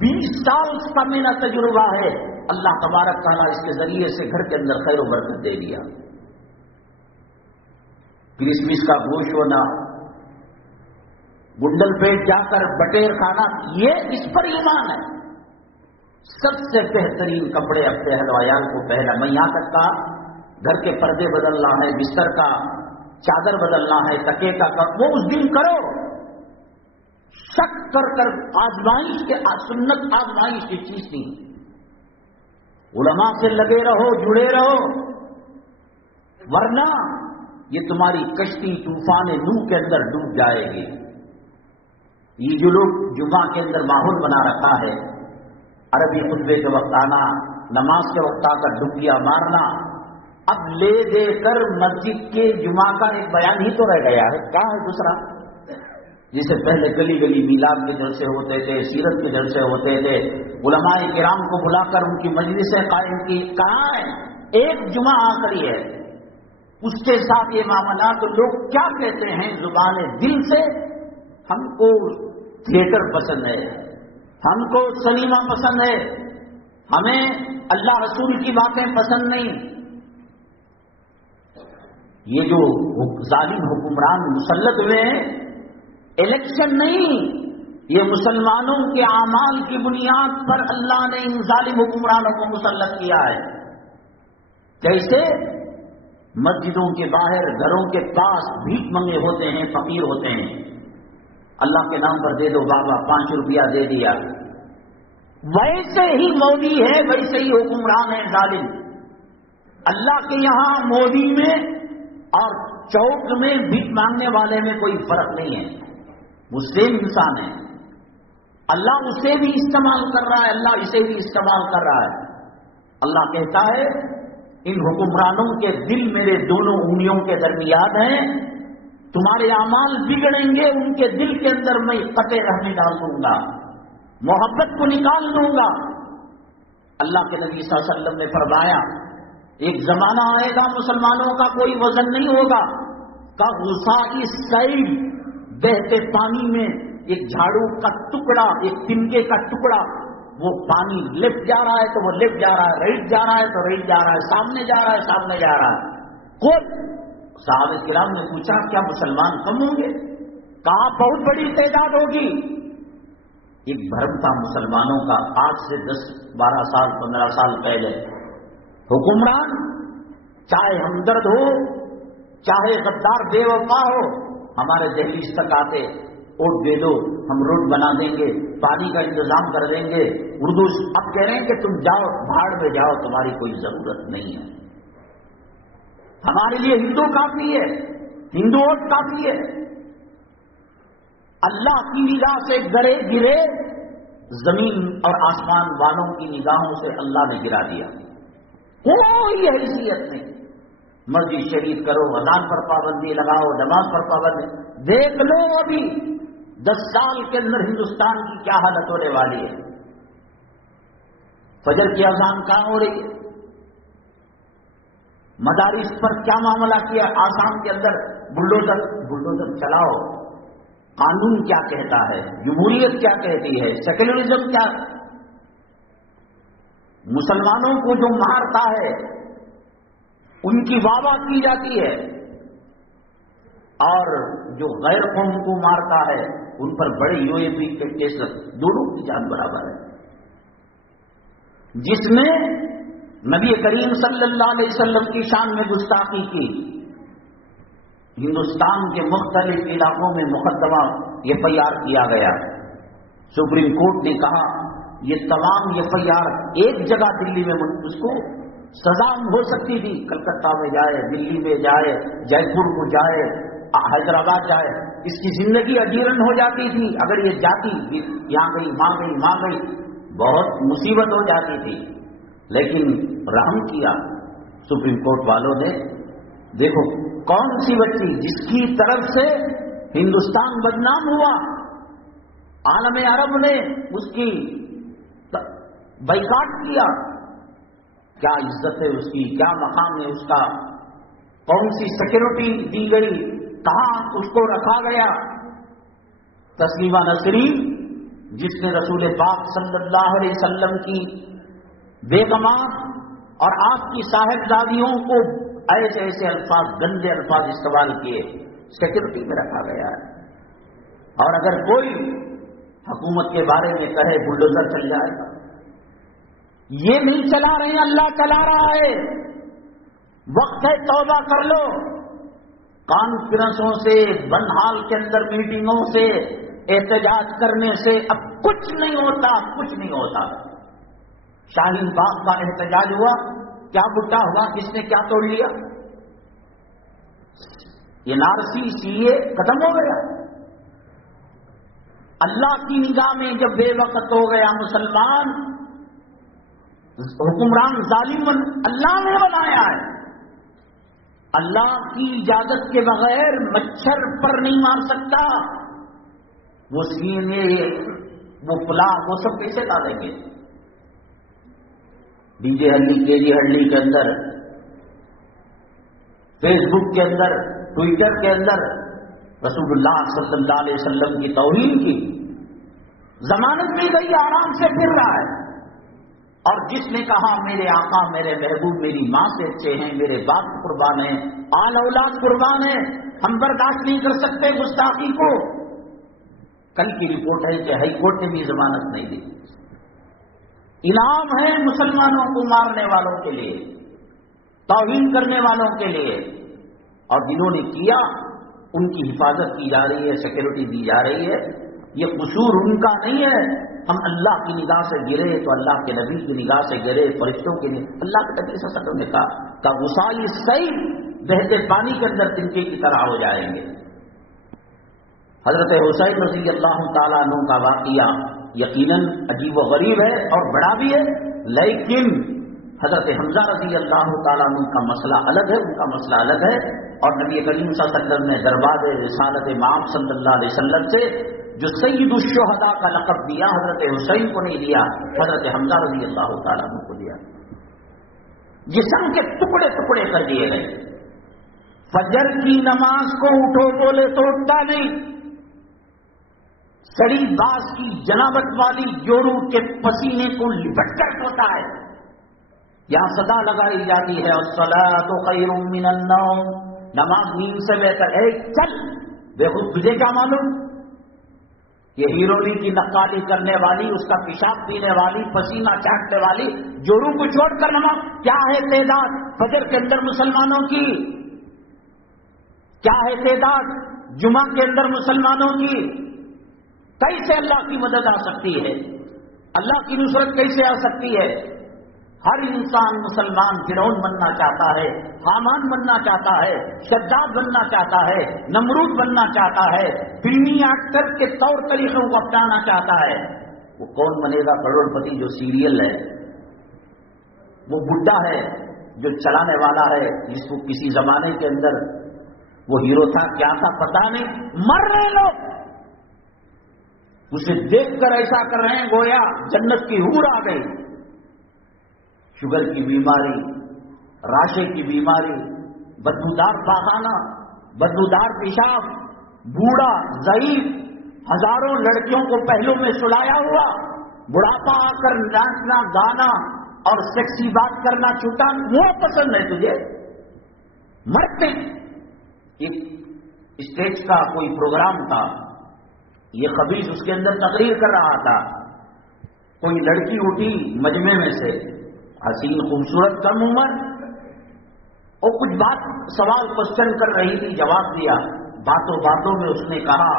20 سال کا میرا تجربہ ہے, اللہ تبارک تعالیٰ اس کے ذریعے سے گھر کے اندر خیر و برکت دے دیا. کرسمس کا گوشت ہونا, گنڈل پیٹ جا کر بٹیر کھانا, یہ اس پر ایمان ہے. سب سے بہترین کپڑے اپنے اہل و عیال کو پہنا. میں یہاں تک کہا گھر کے پردے بدلنا ہے, بستر کا چادر بدلنا ہے, تکے کا, وہ اس دن کرو. شک کر کر آزمائش کے, سنت آزمائش کی چیز نہیں. علماء سے لگے رہو, جڑے رہو, ورنہ یہ تمہاری کشتی طوفان نوح کے اندر ڈوب جائے گی. یہ جو لوگ جمعہ کے اندر ماحول بنا رکھا ہے, عربی خطبے کے وقت آنا, نماز کے وقت آ کر ڈبکیاں مارنا, اب لے دے کر مسجد کے جمعہ کا ایک بیان ہی تو رہ گیا ہے. کیا ہے دوسرا؟ جسے پہلے گلی گلی میلاد کے جلسے ہوتے تھے, سیرت کے جلسے ہوتے تھے, علماء کرام کو بلا کر ان کی مجلسیں قائم کی. کہاں ہے؟ ایک جمعہ آخری ہے, اس کے ساتھ یہ معاملات. لوگ کیا کہتے ہیں زبان دل سے, ہم کو تھیٹر پسند ہے, ہم کو سنیما پسند ہے, ہمیں اللہ رسول کی باتیں پسند نہیں. یہ جو ظالم حکمران مسلط ہوئے ہیں, الیکشن نہیں, یہ مسلمانوں کے اعمال کی بنیاد پر اللہ نے ان ظالم حکمرانوں کو مسلط کیا ہے. کیسے؟ مسجدوں کے باہر, گھروں کے پاس بھیک منگے ہوتے ہیں, فقیر ہوتے ہیں, اللہ کے نام پر دے دو بابا, 5 روپیہ دے دیا. ویسے ہی مودی ہے, ویسے ہی حکمران ہے ظالم. اللہ کے یہاں مودی میں اور چوک میں بھیک مانگنے والے میں کوئی فرق نہیں ہے, وہ سیم انسان ہے. اللہ اسے بھی استعمال کر رہا ہے, اللہ اسے بھی استعمال کر رہا ہے. اللہ کہتا ہے ان حکمرانوں کے دل میرے دونوں انگلیوں کے درمیان ہیں, تمہارے اعمال بگڑیں گے, ان کے دل کے اندر میں قطع رحمی ڈال دوں گا, محبت کو نکال دوں گا. اللہ کے نبی صلی اللہ علیہ وسلم نے فرمایا ایک زمانہ آئے گا مسلمانوں کا کوئی وزن نہیں ہوگا, کا غصائی سیل, بہتے پانی میں ایک جھاڑو کا ٹکڑا, ایک تنکے کا ٹکڑا, وہ پانی لیفٹ جا رہا ہے تو وہ لیفٹ جا رہا ہے, رائٹ جا رہا ہے تو رائٹ جا رہا ہے, سامنے جا رہا ہے سامنے جا رہا ہے. کوئی صحابہ کرام نے پوچھا کیا مسلمان کم ہوں گے؟ کہا بہت بڑی تعداد ہوگی. ایک بھرم تھا مسلمانوں کا, آج سے 10, 12 سال 15 سال پہلے. حکمران چاہے ہمدرد ہو, چاہے غدار بے وفا ہو, ہمارے دہلیز تک آتے, ووٹ دے دو، ہم روڈ بنا دیں گے، پانی کا انتظام کر دیں گے. اردو اب کہہ رہے ہیں کہ تم جاؤ بھاڑ میں جاؤ، تمہاری کوئی ضرورت نہیں ہے. ہمارے لیے ہندو کافی ہے، ہندو ووٹ کافی ہے. اللہ کی نگاہ سے گرے زمین اور آسمان والوں کی نگاہوں سے اللہ نے گرا دیا. کوئی حیثیت نہیں. مسجد شریف کرو، اذان پر پابندی لگاؤ، نماز پر پابندی. دیکھ لو ابھی 10 سال کے اندر ہندوستان کی کیا حالت ہونے والی ہے. فجر کی اذان کہاں ہو رہی ہے؟ مدارس پر کیا معاملہ کیا؟ آسام کے اندر بلڈوزر چلاؤ. قانون کیا کہتا ہے؟ جمہوریت کیا کہتی ہے؟ سیکولرزم کیا؟ مسلمانوں کو جو مارتا ہے ان کی واہ واہ کی جاتی ہے، اور جو غیر قوم کو مارتا ہے ان پر بڑے UAP کے کیس، دونوں کی جان برابر ہے. جس نے نبی کریم صلی اللہ علیہ وسلم کی شان میں گستاخی کی، ہندوستان کے مختلف علاقوں میں مقدمہ FIR کیا گیا. سپریم کورٹ نے کہا یہ تمام FIR ایک جگہ دلی میں اس کو سزا ہو سکتی تھی. کلکتہ میں جائے، دلی میں جائے، جے پور کو جائے، حیدرآباد جائے، اس کی زندگی اجیرن ہو جاتی تھی. اگر یہ جاتی یہاں گئی وہاں گئی بہت مصیبت ہو جاتی تھی. لیکن رحم کیا سپریم کورٹ والوں نے. دیکھو کون سی بچی جس کی طرف سے ہندوستان بدنام ہوا، عالم عرب نے اس کی بائیکاٹ کیا. کیا عزت ہے اس کی، کیا مقام ہے اس کا، کون سی سیکورٹی دی گئی، کہاں اس کو رکھا گیا. تسلیمہ نسرین جس نے رسول پاک صلی اللہ علیہ وسلم کی بیگمات اور آپ کی صاحبزادیوں کو ایسے الفاظ، گندے الفاظ استعمال کیے، سیکورٹی میں رکھا گیا ہے. اور اگر کوئی حکومت کے بارے میں کہے بلڈوزر چل جائے گا. یہ نہیں چلا رہے ہیں، اللہ چلا رہا ہے. وقت ہے توبہ کر لو. کانفرنسوں سے، بنحال کے اندر میٹنگوں سے، احتجاج کرنے سے اب کچھ نہیں ہوتا، کچھ نہیں ہوتا. شاہین باغ کا احتجاج ہوا، کیا بٹا ہوا، کس نے کیا توڑ لیا؟ NRC CA ختم ہو گیا. اللہ کی نگاہ میں جب بے وقت ہو گیا مسلمان، حکمران ظالم اللہ نے بنایا ہے. اللہ کی اجازت کے بغیر مچھر پر نہیں مار سکتا. وہ سینے، وہ پلا، وہ سب کیسے ڈالیں گے؟ DJ ہلّی، KG ہلّی کے اندر، فیس بک کے اندر، ٹویٹر کے اندر رسول اللہ صلی اللہ علیہ وسلم کی توہین کی. ضمانت مل گئی، آرام سے پھر رہا ہے. اور جس نے کہا میرے آقا، میرے محبوب میری ماں سے اچھے ہیں، میرے باپ قربان ہیں، آل اولاد قربان ہیں، ہم برداشت نہیں کر سکتے گستاخی کو. کل کی رپورٹ ہے کہ ہائی کورٹ نے بھی ضمانت نہیں دی. انعام ہے مسلمانوں کو مارنے والوں کے لیے، توہین کرنے والوں کے لیے. اور جنہوں نے کیا ان کی حفاظت کی جا رہی ہے، سیکورٹی دی جا رہی ہے. یہ قصور ان کا نہیں ہے. ہم اللہ کی نگاہ سے گرے تو اللہ کے نبی کی نگاہ سے گرے، فرشتوں کی نگاہ. اللہ کے نبی صلی اللہ علیہ وسلم نے کہا کہ غسائی سیل بہتے پانی کے اندر تنکے کی طرح ہو جائیں گے. حضرت حسین رضی اللہ تعالیٰ عنہ کا واقعہ یقیناً عجیب و غریب ہے اور بڑا بھی ہے، لیکن حضرت حمزہ رضی اللہ تعالیٰ عنہ کا مسئلہ الگ ہے، ان کا مسئلہ الگ ہے. اور نبی کریم صلی اللہ علیہ وسلم نے دربار رسالت مآب صلی اللہ علیہ وسلم سے جو سید الشہداء کا لقب دیا، حضرت حسین کو نہیں دیا، حضرت حمزہ رضی اللہ تعالیٰ عنہ کو دیا. جسم کے ٹکڑے ٹکڑے کر دیے گئے. فجر کی نماز کو اٹھو بولے تو اٹھتا نہیں. سڑی باز کی جنابت والی جوڑوں کے پسینے کو لپٹ کر سوتا ہے. یہاں صدا لگائی جاتی ہے الصلاۃ خیر من النوم، نماز نیند سے بہتر ہے. چل دیکھو تجھے کیا معلوم، یہ ہیرولی کی نقالی کرنے والی، اس کا پیشاب پینے والی، پسینہ چاٹنے والی جوڑوں کو چھوڑ کر نماز. کیا ہے تعداد فجر کے اندر مسلمانوں کی، کیا ہے تعداد جمعہ کے اندر مسلمانوں کی. کیسے اللہ کی مدد آ سکتی ہے؟ اللہ کی نصرت کیسے آ سکتی ہے؟ ہر انسان مسلمان فرعون بننا چاہتا ہے، حامان بننا چاہتا ہے، شداد بننا چاہتا ہے، نمرود بننا چاہتا ہے، فلمی ایکٹر کے طور طریقوں کو اپنانا چاہتا ہے۔ وہ کون بنے گا کروڑ پتی جو سیریل ہے؟ وہ بڈھا ہے جو چلانے والا ہے، جس کو کسی زمانے کے اندر وہ ہیرو تھا، کیا تھا پتا نہیں، مر رہے لوگ اسے دیکھ کر ایسا کر رہے ہیں گویا جنت کی حور آ گئی۔ شوگر کی بیماری، راشے کی بیماری، بدبودار پاخانہ، بدبودار پیشاب، بوڑھا ضعیف، ہزاروں لڑکیوں کو پہلوں میں سلایا ہوا، بڑھاپا آ کر ناچنا گانا اور سیکسی بات کرنا چھوٹا وہ پسند ہے تجھے؟ مرتے۔ ایک اسٹیج کا کوئی پروگرام تھا، یہ خبیث اس کے اندر تقریر کر رہا تھا، کوئی لڑکی اٹھی مجمع میں سے، حسین خوبصورت کم عمر، اور کچھ بات سوال کوشچن کر رہی تھی، جواب دیا، باتوں باتوں میں اس نے کہا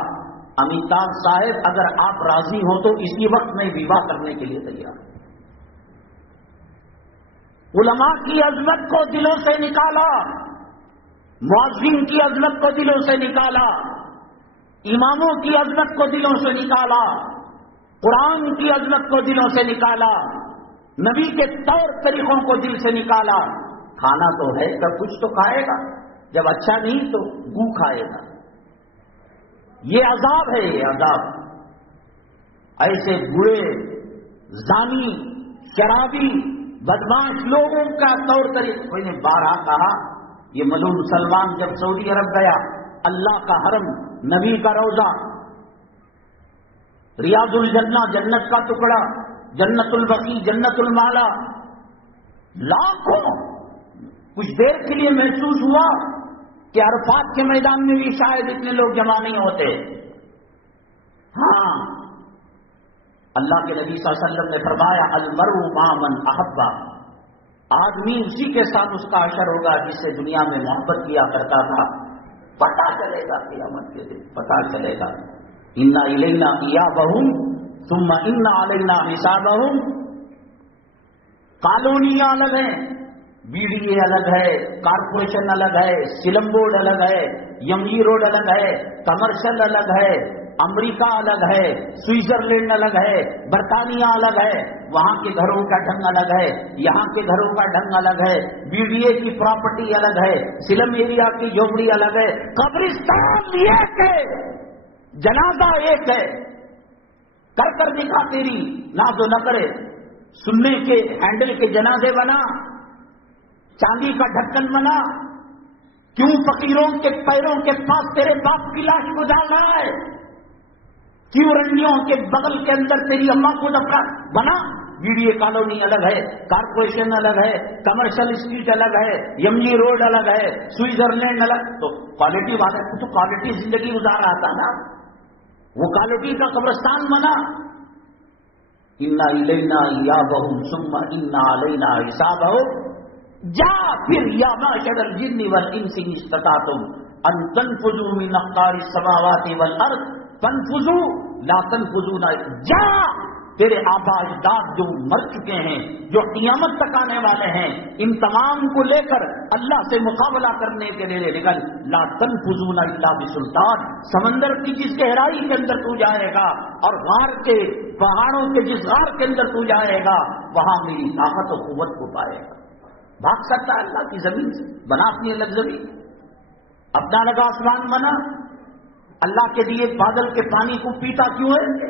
امیتابھ صاحب اگر آپ راضی ہو تو اسی وقت میں ویواہ کرنے کے لیے تیار ہوں۔ علماء کی عظمت کو دلوں سے نکالا، معززین کی عظمت کو دلوں سے نکالا، اماموں کی عظمت کو دلوں سے نکالا، قرآن کی عظمت کو دلوں سے نکالا، نبی کے طور طریقوں کو دل سے نکالا۔ کھانا تو ہے تب کچھ تو کھائے گا، جب اچھا نہیں تو گو کھائے گا۔ یہ عذاب ہے، یہ عذاب۔ ایسے برے زانی، شرابی، بدماش لوگوں کا طور طریقہ، کوئی نے بارہا کہا، یہ ملعون سلمان جب سعودی عرب گیا، اللہ کا حرم، نبی کا روضہ، ریاض الجنہ، جنت کا ٹکڑا، جنت البقیع، جنت المالا، لاکھوں، کچھ دیر کے لیے محسوس ہوا کہ عرفات کے میدان میں بھی شاید اتنے لوگ جمع نہیں ہوتے۔ ہاں، اللہ کے نبی صلی اللہ علیہ وسلم نے فرمایا المرء مع من احب، آدمی اسی کے ساتھ اس کا حشر ہوگا جس سے دنیا میں محبت کیا کرتا تھا۔ پتہ چلے گا قیامت کے دن، پتہ چلے گا۔ انا الینا ایابہم ثم ان علینا حسابہم۔ کالونیاں الگ ہیں، بی ڈی اے الگ ہے، کارپوریشن الگ ہے، سلم بورڈ الگ ہے، یمنی روڈ الگ ہے، کمرشل الگ ہے، امریکہ الگ ہے، سوئٹزرلینڈ الگ ہے، برطانیہ الگ ہے، وہاں کے گھروں کا ڈھنگ الگ ہے، یہاں کے گھروں کا ڈھنگ الگ ہے، بی ڈی اے کی پراپرٹی الگ ہے، سلم ایریا کی جھوپڑی الگ ہے، قبرستان ایک ہے، جنازہ ایک ہے۔ کر کر دکھا تیری ناز و نقرے، سننے کے ہینڈل کے جنازے بنا، چاندی کا ڈھکن بنا، کیوں فقیروں کے پیروں کے پاس تیرے باپ کی لاش کو ڈال رہا ہے؟ کیوں رنڈیوں کے بغل کے اندر تیری اماں کو دفنا بنا؟ بی ڈی اے کالونی الگ ہے، کارپوریشن الگ ہے، کمرشل اسٹریٹ الگ ہے، یمنی روڈ الگ ہے، سوئٹزرلینڈ الگ۔ تو کوالٹی والے تو کوالٹی زندگی گزار رہا تھا نا، وہ کوالٹی کا قبرستان بنا۔ انا الینا ایابہم ثم ان علینا حسابہم۔ جا پھر یا معشر الجن والانس ان استطعتم ان تنفذوا من اقطار السماوات والارض فانفذوا لا تنفذون۔ جا، تیرے آبا اجداد جو مر چکے ہیں، جو قیامت تک آنے والے ہیں، ان تمام کو لے کر اللہ سے مقابلہ کرنے کے لیے نکل۔ لا تنفذون الا بسلطان۔ سمندر کی جس گہرائی کے اندر تو جائے گا اور غار کے پہاڑوں کے جس غار کے اندر تو جائے گا، وہاں میری طاقت و قوت کو پائے گا۔ بھاگ سکتا ہے اللہ کی زمین سے؟ بنا اپنی الگ زمین، اپنا الگ آسمان بنا۔ اللہ کے دیے بادل کے پانی کو پیتا کیوں ہے؟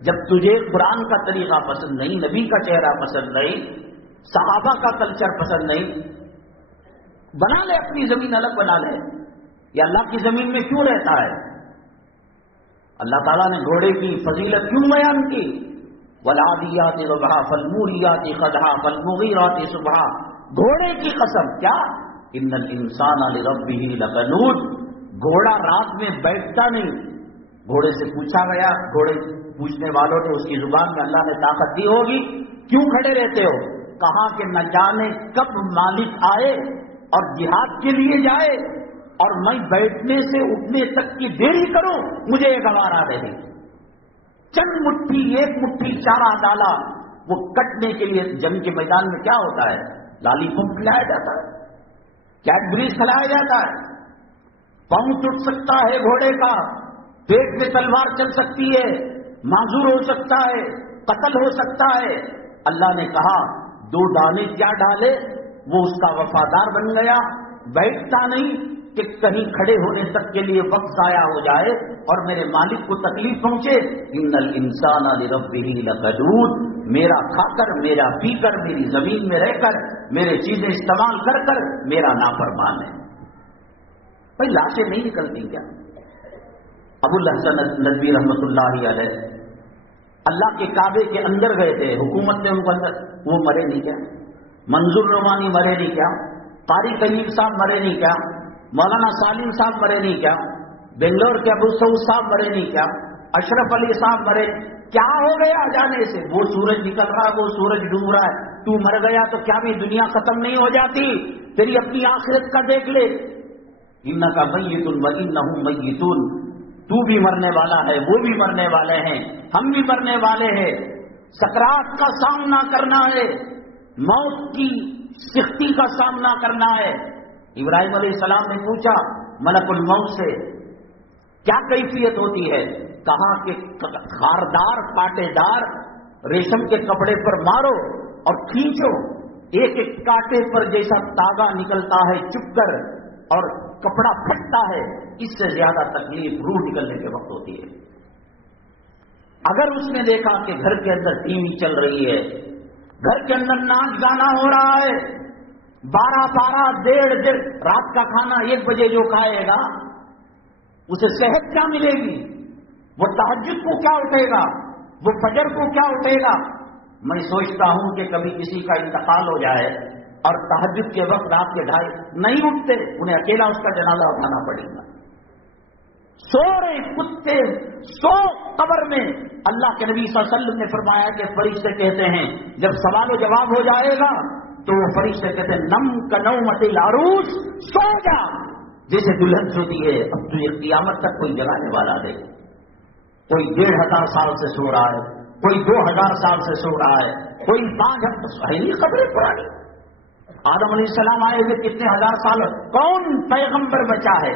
جب تجھے قرآن کا طریقہ پسند نہیں، نبی کا چہرہ پسند نہیں، صحابہ کا کلچر پسند نہیں، بنا لے اپنی زمین، الگ بنا لے۔ یہ اللہ کی زمین میں کیوں رہتا ہے؟ اللہ تعالیٰ نے گھوڑے کی فضیلت کیوں بیان کی؟ والعادیات ضبحا فالموریات قدحا فالمغیرات صبحا۔ گھوڑے کی قسم، کیا؟ ان الانسان لربہ لکنود۔ گھوڑا رات میں بیٹھتا نہیں۔ گھوڑے سے پوچھا گیا، گھوڑے پوچھنے والوں نے اس کی زبان میں اللہ نے طاقت دی ہوگی، کیوں کھڑے رہتے ہو؟ کہا کہ نہ جانے کب مالک آئے اور جہاد کے لیے جائے اور میں بیٹھنے سے اٹھنے تک کی دیری کروں، مجھے یہ گوارا رہے۔ چند مٹھی ایک مٹھی چارہ ڈالا، وہ کٹنے کے لیے جنگ کے میدان میں کیا ہوتا ہے؟ لالی پمپ کھلایا جاتا ہے، کیڈبریز کھلایا جاتا ہے، پاؤں ٹوٹ سکتا ہے گھوڑے کا، پیٹ میں تلوار چل سکتی ہے، معذور ہو سکتا ہے، قتل ہو سکتا ہے۔ اللہ نے کہا 2 دانے کیا ڈالے، وہ اس کا وفادار بن گیا، بیٹھتا نہیں کہ کہیں کھڑے ہونے تک کے لیے وقت ضائع ہو جائے اور میرے مالک کو تکلیف پہنچے۔ ان الانسان لربہ لکنود، میرا کھا کر، میرا پی کر، میری زمین میں رہ کر، میرے چیزیں استعمال کر کر میرا نافرمان ہے۔ بھائی لاشیں نہیں نکلتی کیا؟ ابو الحسن ندوی رحمۃ اللہ علیہ اللہ کے کعبے کے اندر گئے تھے، حکومت میں ان کو اندر، وہ مرے نہیں کیا؟ منظور نعمانی مرے نہیں کیا؟ قاری طیب صاحب مرے نہیں کیا؟ مولانا سالم صاحب مرے نہیں کیا؟ بنگلور کے ابو سعود صاحب مرے نہیں کیا؟ اشرف علی صاحب مرے؟ کیا ہو گیا جانے سے؟ وہ سورج نکل رہا ہے، وہ سورج ڈوب رہا ہے، تو مر گیا تو کیا بھی دنیا ختم نہیں ہو جاتی؟ تیری اپنی آخرت کا دیکھ لے۔ انک میت وانہم میتون، تو بھی مرنے والا ہے، وہ بھی مرنے والے ہیں، ہم بھی مرنے والے ہیں، سکرات کا سامنا کرنا ہے، موت کی سختی کا سامنا کرنا ہے۔ ابراہیم علیہ السلام نے پوچھا ملک الموت سے کیا کیفیت ہوتی ہے؟ کہا کہ خاردار کانٹے دار ریشم کے کپڑے پر مارو اور کھینچو، ایک ایک کانٹے پر جیسا تاگا نکلتا ہے چپ کر اور کپڑا پھٹتا ہے، اس سے زیادہ تکلیف روح نکلنے کے وقت ہوتی ہے۔ اگر اس نے دیکھا کہ گھر کے اندر ٹی وی چل رہی ہے، گھر کے اندر ناچ گانا ہو رہا ہے، 12 1:30 رات کا کھانا 1 بجے جو کھائے گا اسے صحت کیا ملے گی؟ وہ تہجد کو کیا اٹھے گا؟ وہ فجر کو کیا اٹھے گا؟ میں سوچتا ہوں کہ کبھی کسی کا انتقال ہو جائے اور تہجد کے وقت رات کے 2:30 نہیں اٹھتے، انہیں اکیلا اس کا جنازہ اٹھانا پڑے گا۔ سو رہے کتے، سو قبر میں۔ اللہ کے نبی صلی اللہ علیہ وسلم نے فرمایا کہ فرشتے کہتے ہیں جب سوال و جواب ہو جائے گا تو وہ فرشتے کہتے ہیں نم کنومت العروس، سو جا جیسے دلہن سوتی ہے، اب تجھے قیامت تک کوئی جگانے والا دے۔ کوئی 1500 سال سے سو رہا ہے، کوئی 2000 سال سے سو رہا ہے، کوئی 5000، صحیح خبریں پرانی۔ آدم علیہ السلام آئے ہوئے کتنے ہزار سال، کون پیغمبر بچا ہے؟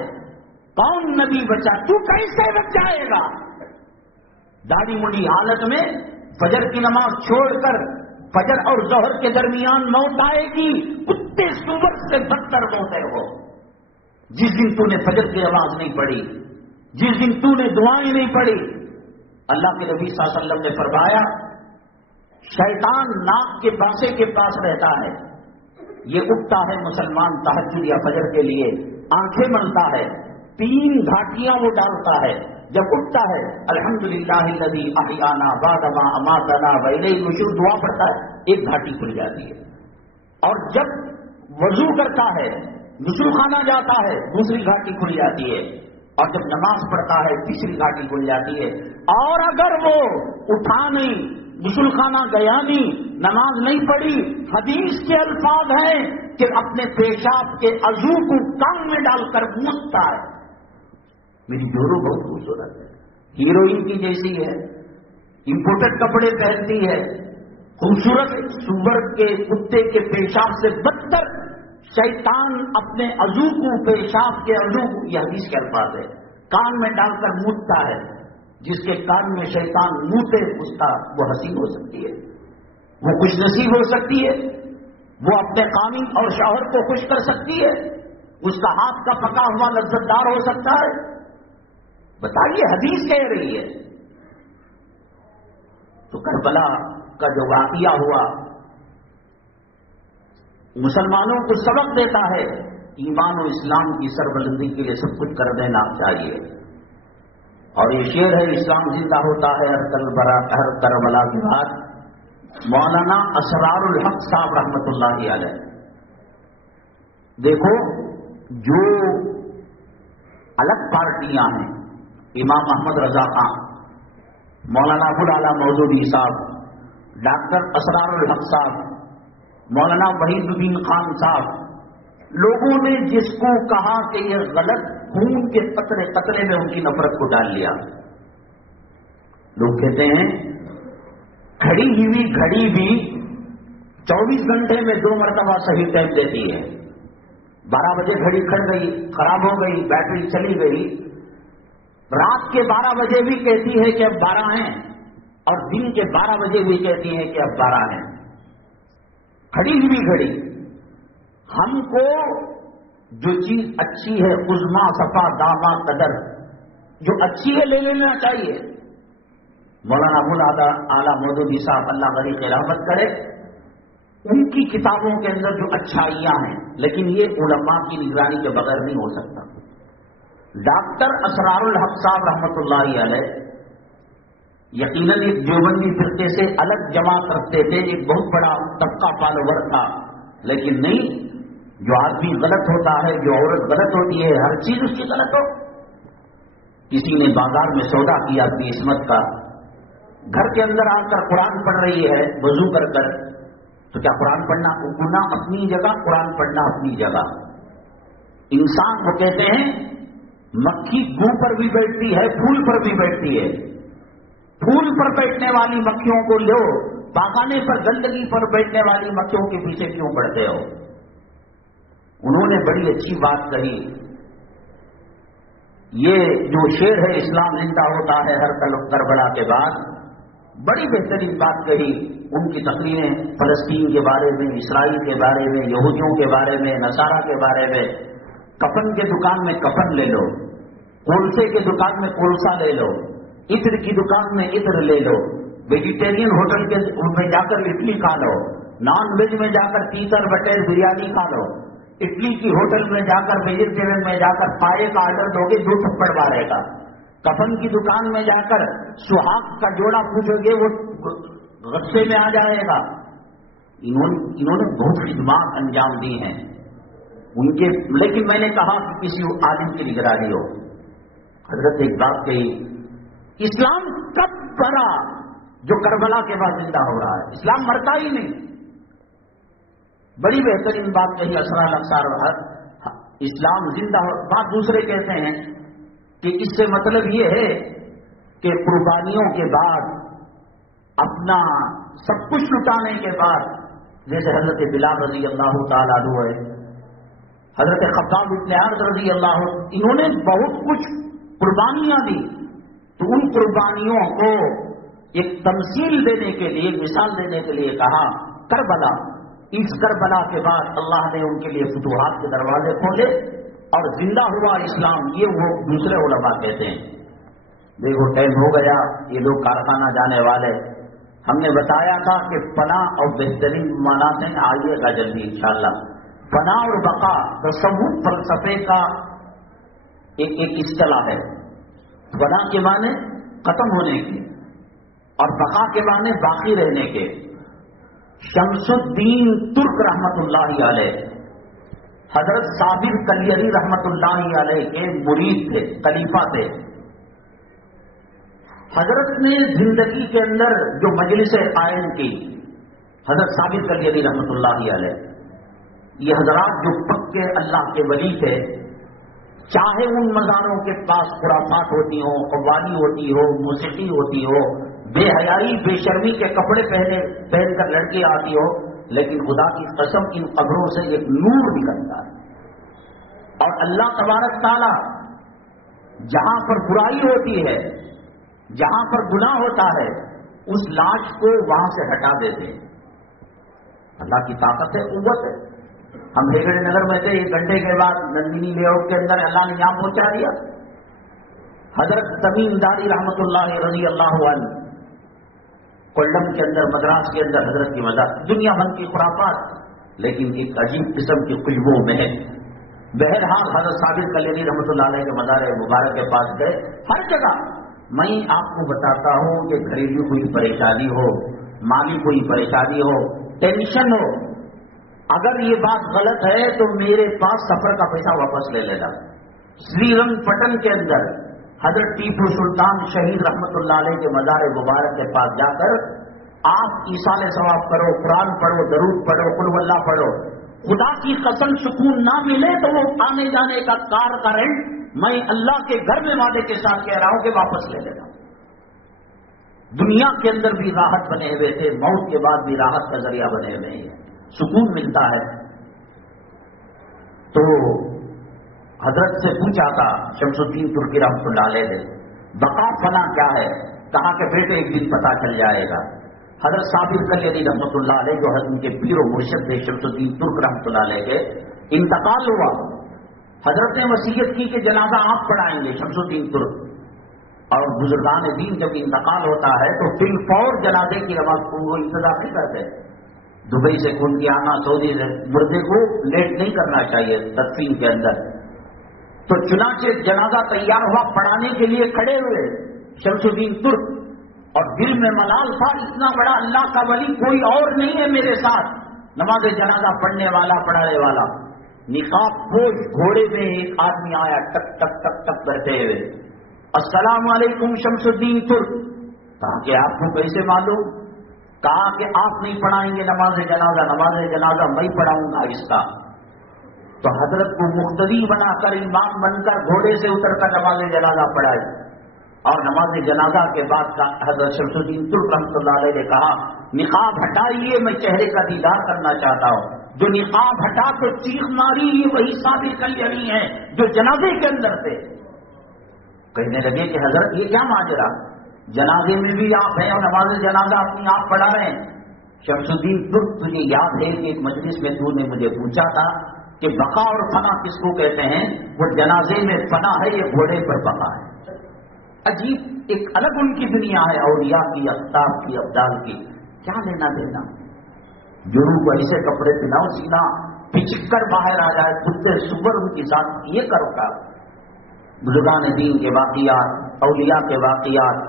کون نبی بچا؟ تو کیسے بچ جائے گا؟ داڑھی مڈی حالت میں فجر کی نماز چھوڑ کر فجر اور ظہر کے درمیان موت آئے گی، کتے سور سے بدتر موت ہے وہ۔ جس دن تو نے فجر کی آواز نہیں پڑھی، جس دن تو نے دعائیں نہیں پڑھی، اللہ کے نبی صلی اللہ علیہ وسلم نے فرمایا شیطان ناک کے باسے کے پاس رہتا ہے، یہ اٹھتا ہے مسلمان تہجد یا فجر کے لیے، آنکھیں ملتا ہے، 3 گھاٹیاں وہ ڈالتا ہے، جب اٹھتا ہے الحمدللہ الذی احیانا بعد ما اماتنا والیہ النشور دعا پڑھتا ہے، ایک گھاٹی کھل جاتی ہے، اور جب وضو کرتا ہے، غسل خانہ جاتا ہے، دوسری گھاٹی کھل جاتی ہے، اور جب نماز پڑھتا ہے تیسری گھاٹی کھل جاتی ہے۔ اور اگر وہ اٹھا نہیں، غسل خانہ گیا نہیں، نماز نہیں پڑھی، حدیث کے الفاظ ہیں کہ اپنے پیشاب کے عضو کو کان میں ڈال کر مونتا ہے۔ میری جورو بہت خوبصورت ہے، ہیروئن کی جیسی ہے، امپورٹڈ کپڑے پہنتی ہے، خوبصورت، سور کے کتے کے پیشاب سے بدتر شیطان اپنے عضو کو، پیشاب کے عضو کو، یہ حدیث کے الفاظ ہے، کان میں ڈال کر مونتا ہے۔ جس کے کان میں شیطان موتے اس کا وہ حسین ہو سکتی ہے، وہ خوش نصیب ہو سکتی ہے، وہ اپنے قامن اور شوہر کو خوش کر سکتی ہے، اس کا ہاتھ کا پکا ہوا لذت دار ہو سکتا ہے۔ بتائیے حدیث کہہ رہی ہے۔ تو کربلا کا جو واقعہ ہوا مسلمانوں کو سبق دیتا ہے، ایمان و اسلام کی سربلندی کے لیے سب کچھ کر دینا چاہیے۔ اور یہ شعر ہے اسلام زندہ ہوتا ہے ہر کربلا کے بعد، مولانا اسرار الحق صاحب رحمۃ اللہ علیہ۔ دیکھو جو الگ پارٹیاں ہیں، امام محمد رضا خان، مولانا ابو العلا مودودی صاحب، ڈاکٹر اسرار الحق صاحب، مولانا وحید الدین خان صاحب، لوگوں نے جس کو کہا کہ یہ غلط، خون کے قطرے قطرے میں ان کی نفرت کو ڈال لیا۔ لوگ کہتے ہیں کھڑی ہوئی گھڑی بھی 24 گھنٹے میں 2 مرتبہ صحیح ٹائم دیتی ہے. 12 بجے گھڑی کھڑ گئی، خراب ہو گئی، بیٹری چلی گئی. رات کے 12 بجے بھی کہتی ہے کہ اب 12 ہیں، اور دن کے 12 بجے بھی کہتی ہے کہ اب 12 ہیں. کھڑی ہوئی گھڑی. ہم کو جو چیز اچھی ہے، عظما صفا داما قدر، جو اچھی ہے لے لینا چاہیے. مولانا ابوالعالی مودودی صاحب اللہ غریق رحمت کرے، ان کی کتابوں کے اندر جو اچھائیاں ہیں، لیکن یہ علماء کی نگرانی کے بغیر نہیں ہو سکتا. ڈاکٹر اسرار الحق صاحب رحمۃ اللہ علیہ یقیناً ایک دیوبندی فرقے سے الگ جماعت رکھتے تھے، ایک بہت بڑا طبقہ فالوور تھا، لیکن نہیں، جو آدمی غلط ہوتا ہے، جو عورت غلط ہوتی ہے، ہر چیز اس کی غلط ہو. کسی نے بازار میں سودا کیا اپنی عصمت کا، گھر کے اندر آ کر قرآن پڑھ رہی ہے وضو کر کر، تو کیا قرآن پڑھنا گناہ اپنی جگہ، قرآن پڑھنا اپنی جگہ. انسان کو کہتے ہیں مکھی گوں پر بھی بیٹھتی ہے، پھول پر بھی بیٹھتی ہے. پھول پر بیٹھنے والی مکھیوں کو لو، باغانے پر گندگی پر بیٹھنے والی مکھیوں کے پیچھے کیوں پڑتے ہو؟ انہوں نے بڑی اچھی بات کہی. یہ جو شعر ہے اسلام زندہ ہوتا ہے ہر کربلا کے بعد، بڑی بہترین بات کہی. ان کی تقریریں فلسطین کے بارے میں، اسرائیل کے بارے میں، یہودیوں کے بارے میں، نصارہ کے بارے میں. کفن کے دکان میں کفن لے لو، کولسے کے دکان میں کولسا لے لو، عطر کی دکان میں عطر لے لو، ویجیٹیرین ہوٹل کے میں جا کر اڈلی کھا لو، نان ویج میں جا کر تیتر بٹیر بریانی کھا لو، اڈلی کی ہوٹل میں جا کر ویجیٹیرین میں جا کر پائے کا آرڈر دو گے 2 تھپڑ مارے گا. کفن کی دکان میں جا کر سہاگ کا جوڑا پوچھو گے وہ غصے میں آ جائے گا. انہوں نے بہت خدمات انجام دی ہیں ان کے، لیکن میں نے کہا کہ کسی عالم کی نگرانی ہو. حضرت ایک بات کہی، اسلام کب مرا جو کربلا کے بعد زندہ ہو رہا ہے؟ اسلام مرتا ہی نہیں. بڑی بہترین بات کہی اسرار الحق، اسلام زندہ ہو. بات دوسرے کہتے ہیں کہ اس سے مطلب یہ ہے کہ قربانیوں کے بعد، اپنا سب کچھ لٹانے کے بعد، جیسے حضرت بلال رضی اللہ تعالیٰ عنہ ہے، حضرت خباب بن عرض رضی اللہ، انہوں نے بہت کچھ قربانیاں دی. تو ان قربانیوں کو ایک تمثیل دینے کے لیے، مثال دینے کے لیے کہا کربلا. اس کربلا کے بعد اللہ نے ان کے لیے فتوحات کے دروازے کھولے اور زندہ ہوا اسلام. یہ وہ دوسرے علماء کہتے ہیں. دیکھو ٹائم ہو گیا، یہ لوگ کارخانہ جانے والے. ہم نے بتایا تھا کہ پناہ اور بہترین معنی سے آئیے گا جلدی انشاءاللہ. پناہ اور بقا تصوف فلسفے کا ایک اصطلاح ہے. پناہ کے معنی ختم ہونے کے اور بقا کے معنی باقی رہنے کے. شمس الدین ترک رحمت اللہ علیہ، حضرت صابر کلیری رحمت اللہ علیہ کے مرید تھے، خلیفہ تھے. حضرت نے زندگی کے اندر جو مجلس قائم کی، حضرت صابر کلیری رحمت اللہ علیہ، یہ حضرات جو پکے اللہ کے ولی تھے، چاہے ان مزاروں کے پاس خرافات ہوتی ہوں، قوالی ہوتی ہو، موسیقی ہوتی ہو، بے حیائی بے شرمی کے کپڑے پہن کر لڑکی آتی ہو، لیکن خدا کی قسم ان قبروں سے ایک نور نکلتا ہے. اور اللہ تبارک تعالیٰ جہاں پر برائی ہوتی ہے، جہاں پر گناہ ہوتا ہے، اس لاش کو وہاں سے ہٹا دیتے ہیں. اللہ کی طاقت ہے، قوت ہے. ہم ہیگڑے نگر میں تھے، 1 گھنٹے کے بعد نندنی لے آؤٹ کے اندر اللہ نے یہاں پہنچا دیا. حضرت تمیم داری رحمت اللہ رضی اللہ عنہ، کولم کے اندر، مدراس کے اندر حضرت کی مزار، دنیا بھر کی خرافات، لیکن ایک عجیب قسم کی خوشبو مہک. بہرحال حضرت صابر کلیری رحمت اللہ علیہ کے مزار مبارک کے پاس گئے. ہر جگہ میں آپ کو بتاتا ہوں کہ گھریلو کوئی پریشانی ہو، مالی کوئی پریشانی ہو، ٹینشن ہو، اگر یہ بات غلط ہے تو میرے پاس سفر کا پیسہ واپس لے لینا. سری رنگ پٹن کے اندر حضرت ٹیپو سلطان شہید رحمت اللہ علیہ کے مزار مبارک کے پاس جا کر آپ ایصال ثواب کرو، قرآن پڑھو، درود پڑھو، قل واللہ پڑھو. خدا کی قسم سکون نہ ملے تو وہ آنے جانے کا کار کا رینٹ میں اللہ کے گھر میں وعدے کے ساتھ کہہ رہا ہوں کہ واپس لے لینا. دنیا کے اندر بھی راحت بنے ہوئے تھے، موت کے بعد بھی راحت کا ذریعہ بنے ہوئے ہیں، سکون ملتا ہے۔ تو حضرت سے پوچھا تھا شمس الدین ترکی رحمۃ اللہ علیہ نے، بقا فنا کیا ہے؟ کہا کہ بیٹے ایک دن پتہ چل جائے گا۔ حضرت صابر کلیانی رحمۃ اللہ علیہ جو ان کے پیر و مرشد تھے شمس الدین ترک رحمۃ اللہ علیہ کے، انتقال ہوا۔ حضرت نے وصیت کی کہ جنازہ آپ پڑھائیں گے شمس الدین ترک، اور بزرگان دین جب انتقال ہوتا ہے تو فی الفور جنازے کی نماز کو وہ انتظار نہیں کرتے۔ دبئی سے خون کی آنا، سعودی سے، مردے کو لیٹ نہیں کرنا چاہیے تدفین کے اندر۔ تو چنانچہ جنازہ تیار ہوا، پڑھانے کے لیے کھڑے ہوئے شمس الدین ترک، اور دل میں ملال تھا اتنا بڑا اللہ کا ولی کوئی اور نہیں ہے میرے ساتھ نماز جنازہ پڑھنے والا، پڑھانے والا۔ نقاب پوش گھوڑے میں ایک آدمی آیا ٹک ٹک ٹک ٹک کرتے ہوئے، السلام علیکم شمس الدین ترک۔ کہا کہ آپ کو کیسے معلوم؟ کہا کہ آپ نہیں پڑھائیں گے نماز جنازہ، نماز جنازہ میں پڑھاؤں گا اس کا۔ تو حضرت کو مقتدی بنا کر، امام بن کر گھوڑے سے اتر کر نماز جنازہ پڑھائی، اور نماز جنازہ کے بعد حضرت شمس الدین ترک رحمۃ اللہ علیہ نے کہا نقاب ہٹائیے، میں چہرے کا دیدار کرنا چاہتا ہوں۔ جو نقاب ہٹا تو چیخ ماری، یہ وہی صابر کلیانی ہے جو جنازے کے اندر تھے۔ کہنے لگے کہ حضرت یہ کیا ماجرا، جنازے میں بھی آپ ہیں اور نماز جنازہ اپنی آپ پڑھا رہے ہیں۔ شمس الدین ترک تجھے یاد ہے کہ ایک مجلس میں تو نے مجھے پوچھا تھا کہ بقا اور فنا کس کو کہتے ہیں؟ وہ جنازے میں فنا ہے، یہ گھوڑے پر بقا ہے۔ عجیب ایک الگ ان کی دنیا ہے، اولیاء کی، اقطاب کی، ابدال کی، کیا لینا دینا۔ گرو کو ایسے کپڑے پہناؤ سینا پچک کر باہر آ جائے، کتے سور ان کی ذات یہ کرو کا۔ بزرگان دین کے واقعات، اولیاء کے واقعات۔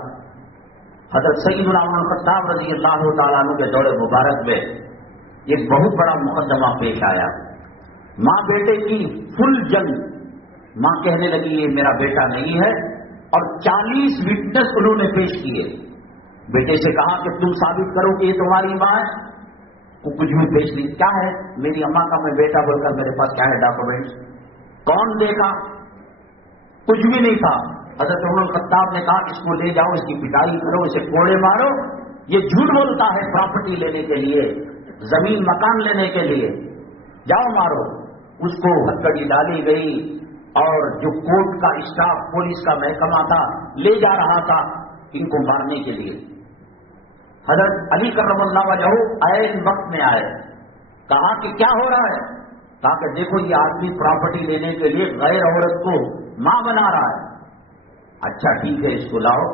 حضرت سیدنا عمر الخطاب رضی اللہ تعالیٰ عنہ کے دور مبارک میں ایک بہت بڑا مقدمہ پیش آیا، ماں بیٹے کی فل جنگ۔ ماں کہنے لگی یہ میرا بیٹا نہیں ہے، اور 40 وٹنس انہوں نے پیش کیے۔ بیٹے سے کہا کہ تم ثابت کرو کہ یہ تمہاری ماں ہے۔ وہ کچھ بھی پیش نہیں، کیا ہے میری اماں کا میں بیٹا بول کر میرے پاس کیا ہے ڈاکومنٹس؟ کون دیکھا؟ کچھ بھی نہیں تھا۔ حضرت عمر الخطاب نے کہا اس کو لے جاؤ، اس کی پٹائی کرو، اسے کوڑے مارو، یہ جھوٹ بولتا ہے پراپرٹی لینے کے لیے، زمین مکان لینے کے لیے، جاؤ مارو۔ اس کو ہتکڑی ڈالی گئی، اور جو کورٹ کا اسٹاف، پولیس کا محکمہ تھا، لے جا رہا تھا ان کو مارنے کے لیے۔ حضرت علی کرم اللہ وجہہ عین وقت میں آئے، کہا کہ کیا ہو رہا ہے؟ کہا کہ دیکھو یہ آدمی پراپرٹی لینے کے لیے غیر عورت کو ماں بنا رہا ہے۔ اچھا ٹھیک ہے، اس کو لاؤ۔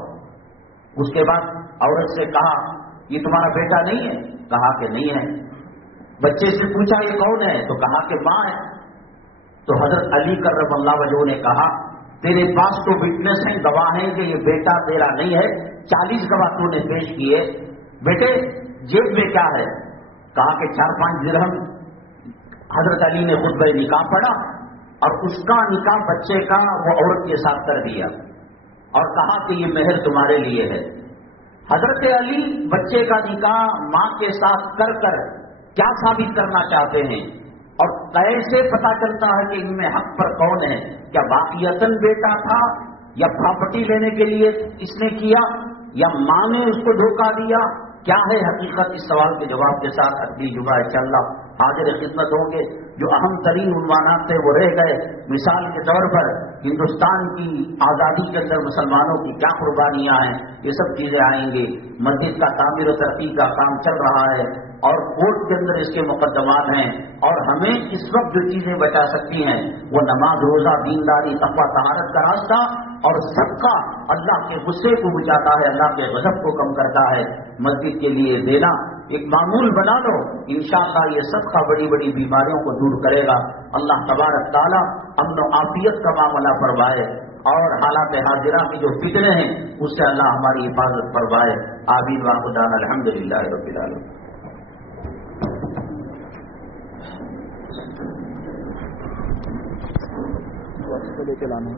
اس کے بعد عورت سے کہا یہ تمہارا بیٹا نہیں ہے؟ کہا کہ نہیں ہے۔ بچے سے پوچھا یہ کون ہے؟ تو کہا کہ ماں ہے۔ تو حضرت علی کرم اللہ وجہہ نے کہا تیرے پاس تو وٹنس ہیں، گواہ ہیں کہ یہ بیٹا تیرا نہیں ہے، 40 گواہ تو نے پیش کیے، بیٹے جیب میں کیا ہے؟ کہا کہ 4-5 درہم۔ حضرت علی نے خطبہ نکاح پڑھا، اور اس کا نکاح بچے کا وہ عورت کے ساتھ کر دیا، اور کہا کہ یہ مہر تمہارے لیے ہے۔ حضرت علی بچے کا نکاح ماں کے ساتھ کر کر کیا ثابت کرنا چاہتے ہیں، اور کیسے پتا چلتا ہے کہ ان میں حق پر کون ہے؟ کیا واقعتاً بیٹا تھا، یا پراپرٹی لینے کے لیے اس نے کیا، یا ماں نے اس کو دھوکہ دیا؟ کیا ہے حقیقت؟ اس سوال کے جواب کے ساتھ اگلی جمعہ انشاءاللہ حاضر خدمت ہوں گے۔ جو اہم ترین عنوانات تھے وہ رہ گئے۔ مثال کے طور پر ہندوستان کی آزادی کے اندر مسلمانوں کی کیا قربانیاں ہیں، یہ سب چیزیں آئیں گی۔ مسجد کا تعمیر و ترقی کا کام چل رہا ہے، اور کورٹ کے اندر اس کے مقدمات ہیں، اور ہمیں اس وقت جو چیزیں بچا سکتی ہیں وہ نماز، روزہ، دینداری، تقویٰ، طہارت کا راستہ، اور صدقہ اللہ کے غصے کو بچاتا ہے، اللہ کے غضب کو کم کرتا ہے۔ مسجد کے لیے دینا ایک معمول بنا لو، انشاءاللہ یہ صدقہ بڑی بڑی بیماریوں کو دور کرے گا۔ اللہ تبارک تعالیٰ امن و عافیت کا معاملہ فرمائے، اور حالات حاضرہ کی جو فتنے ہیں اس سے اللہ ہماری حفاظت فرمائے۔ آمین واخر الحمدللہ رب العالمین۔ لے کے لانا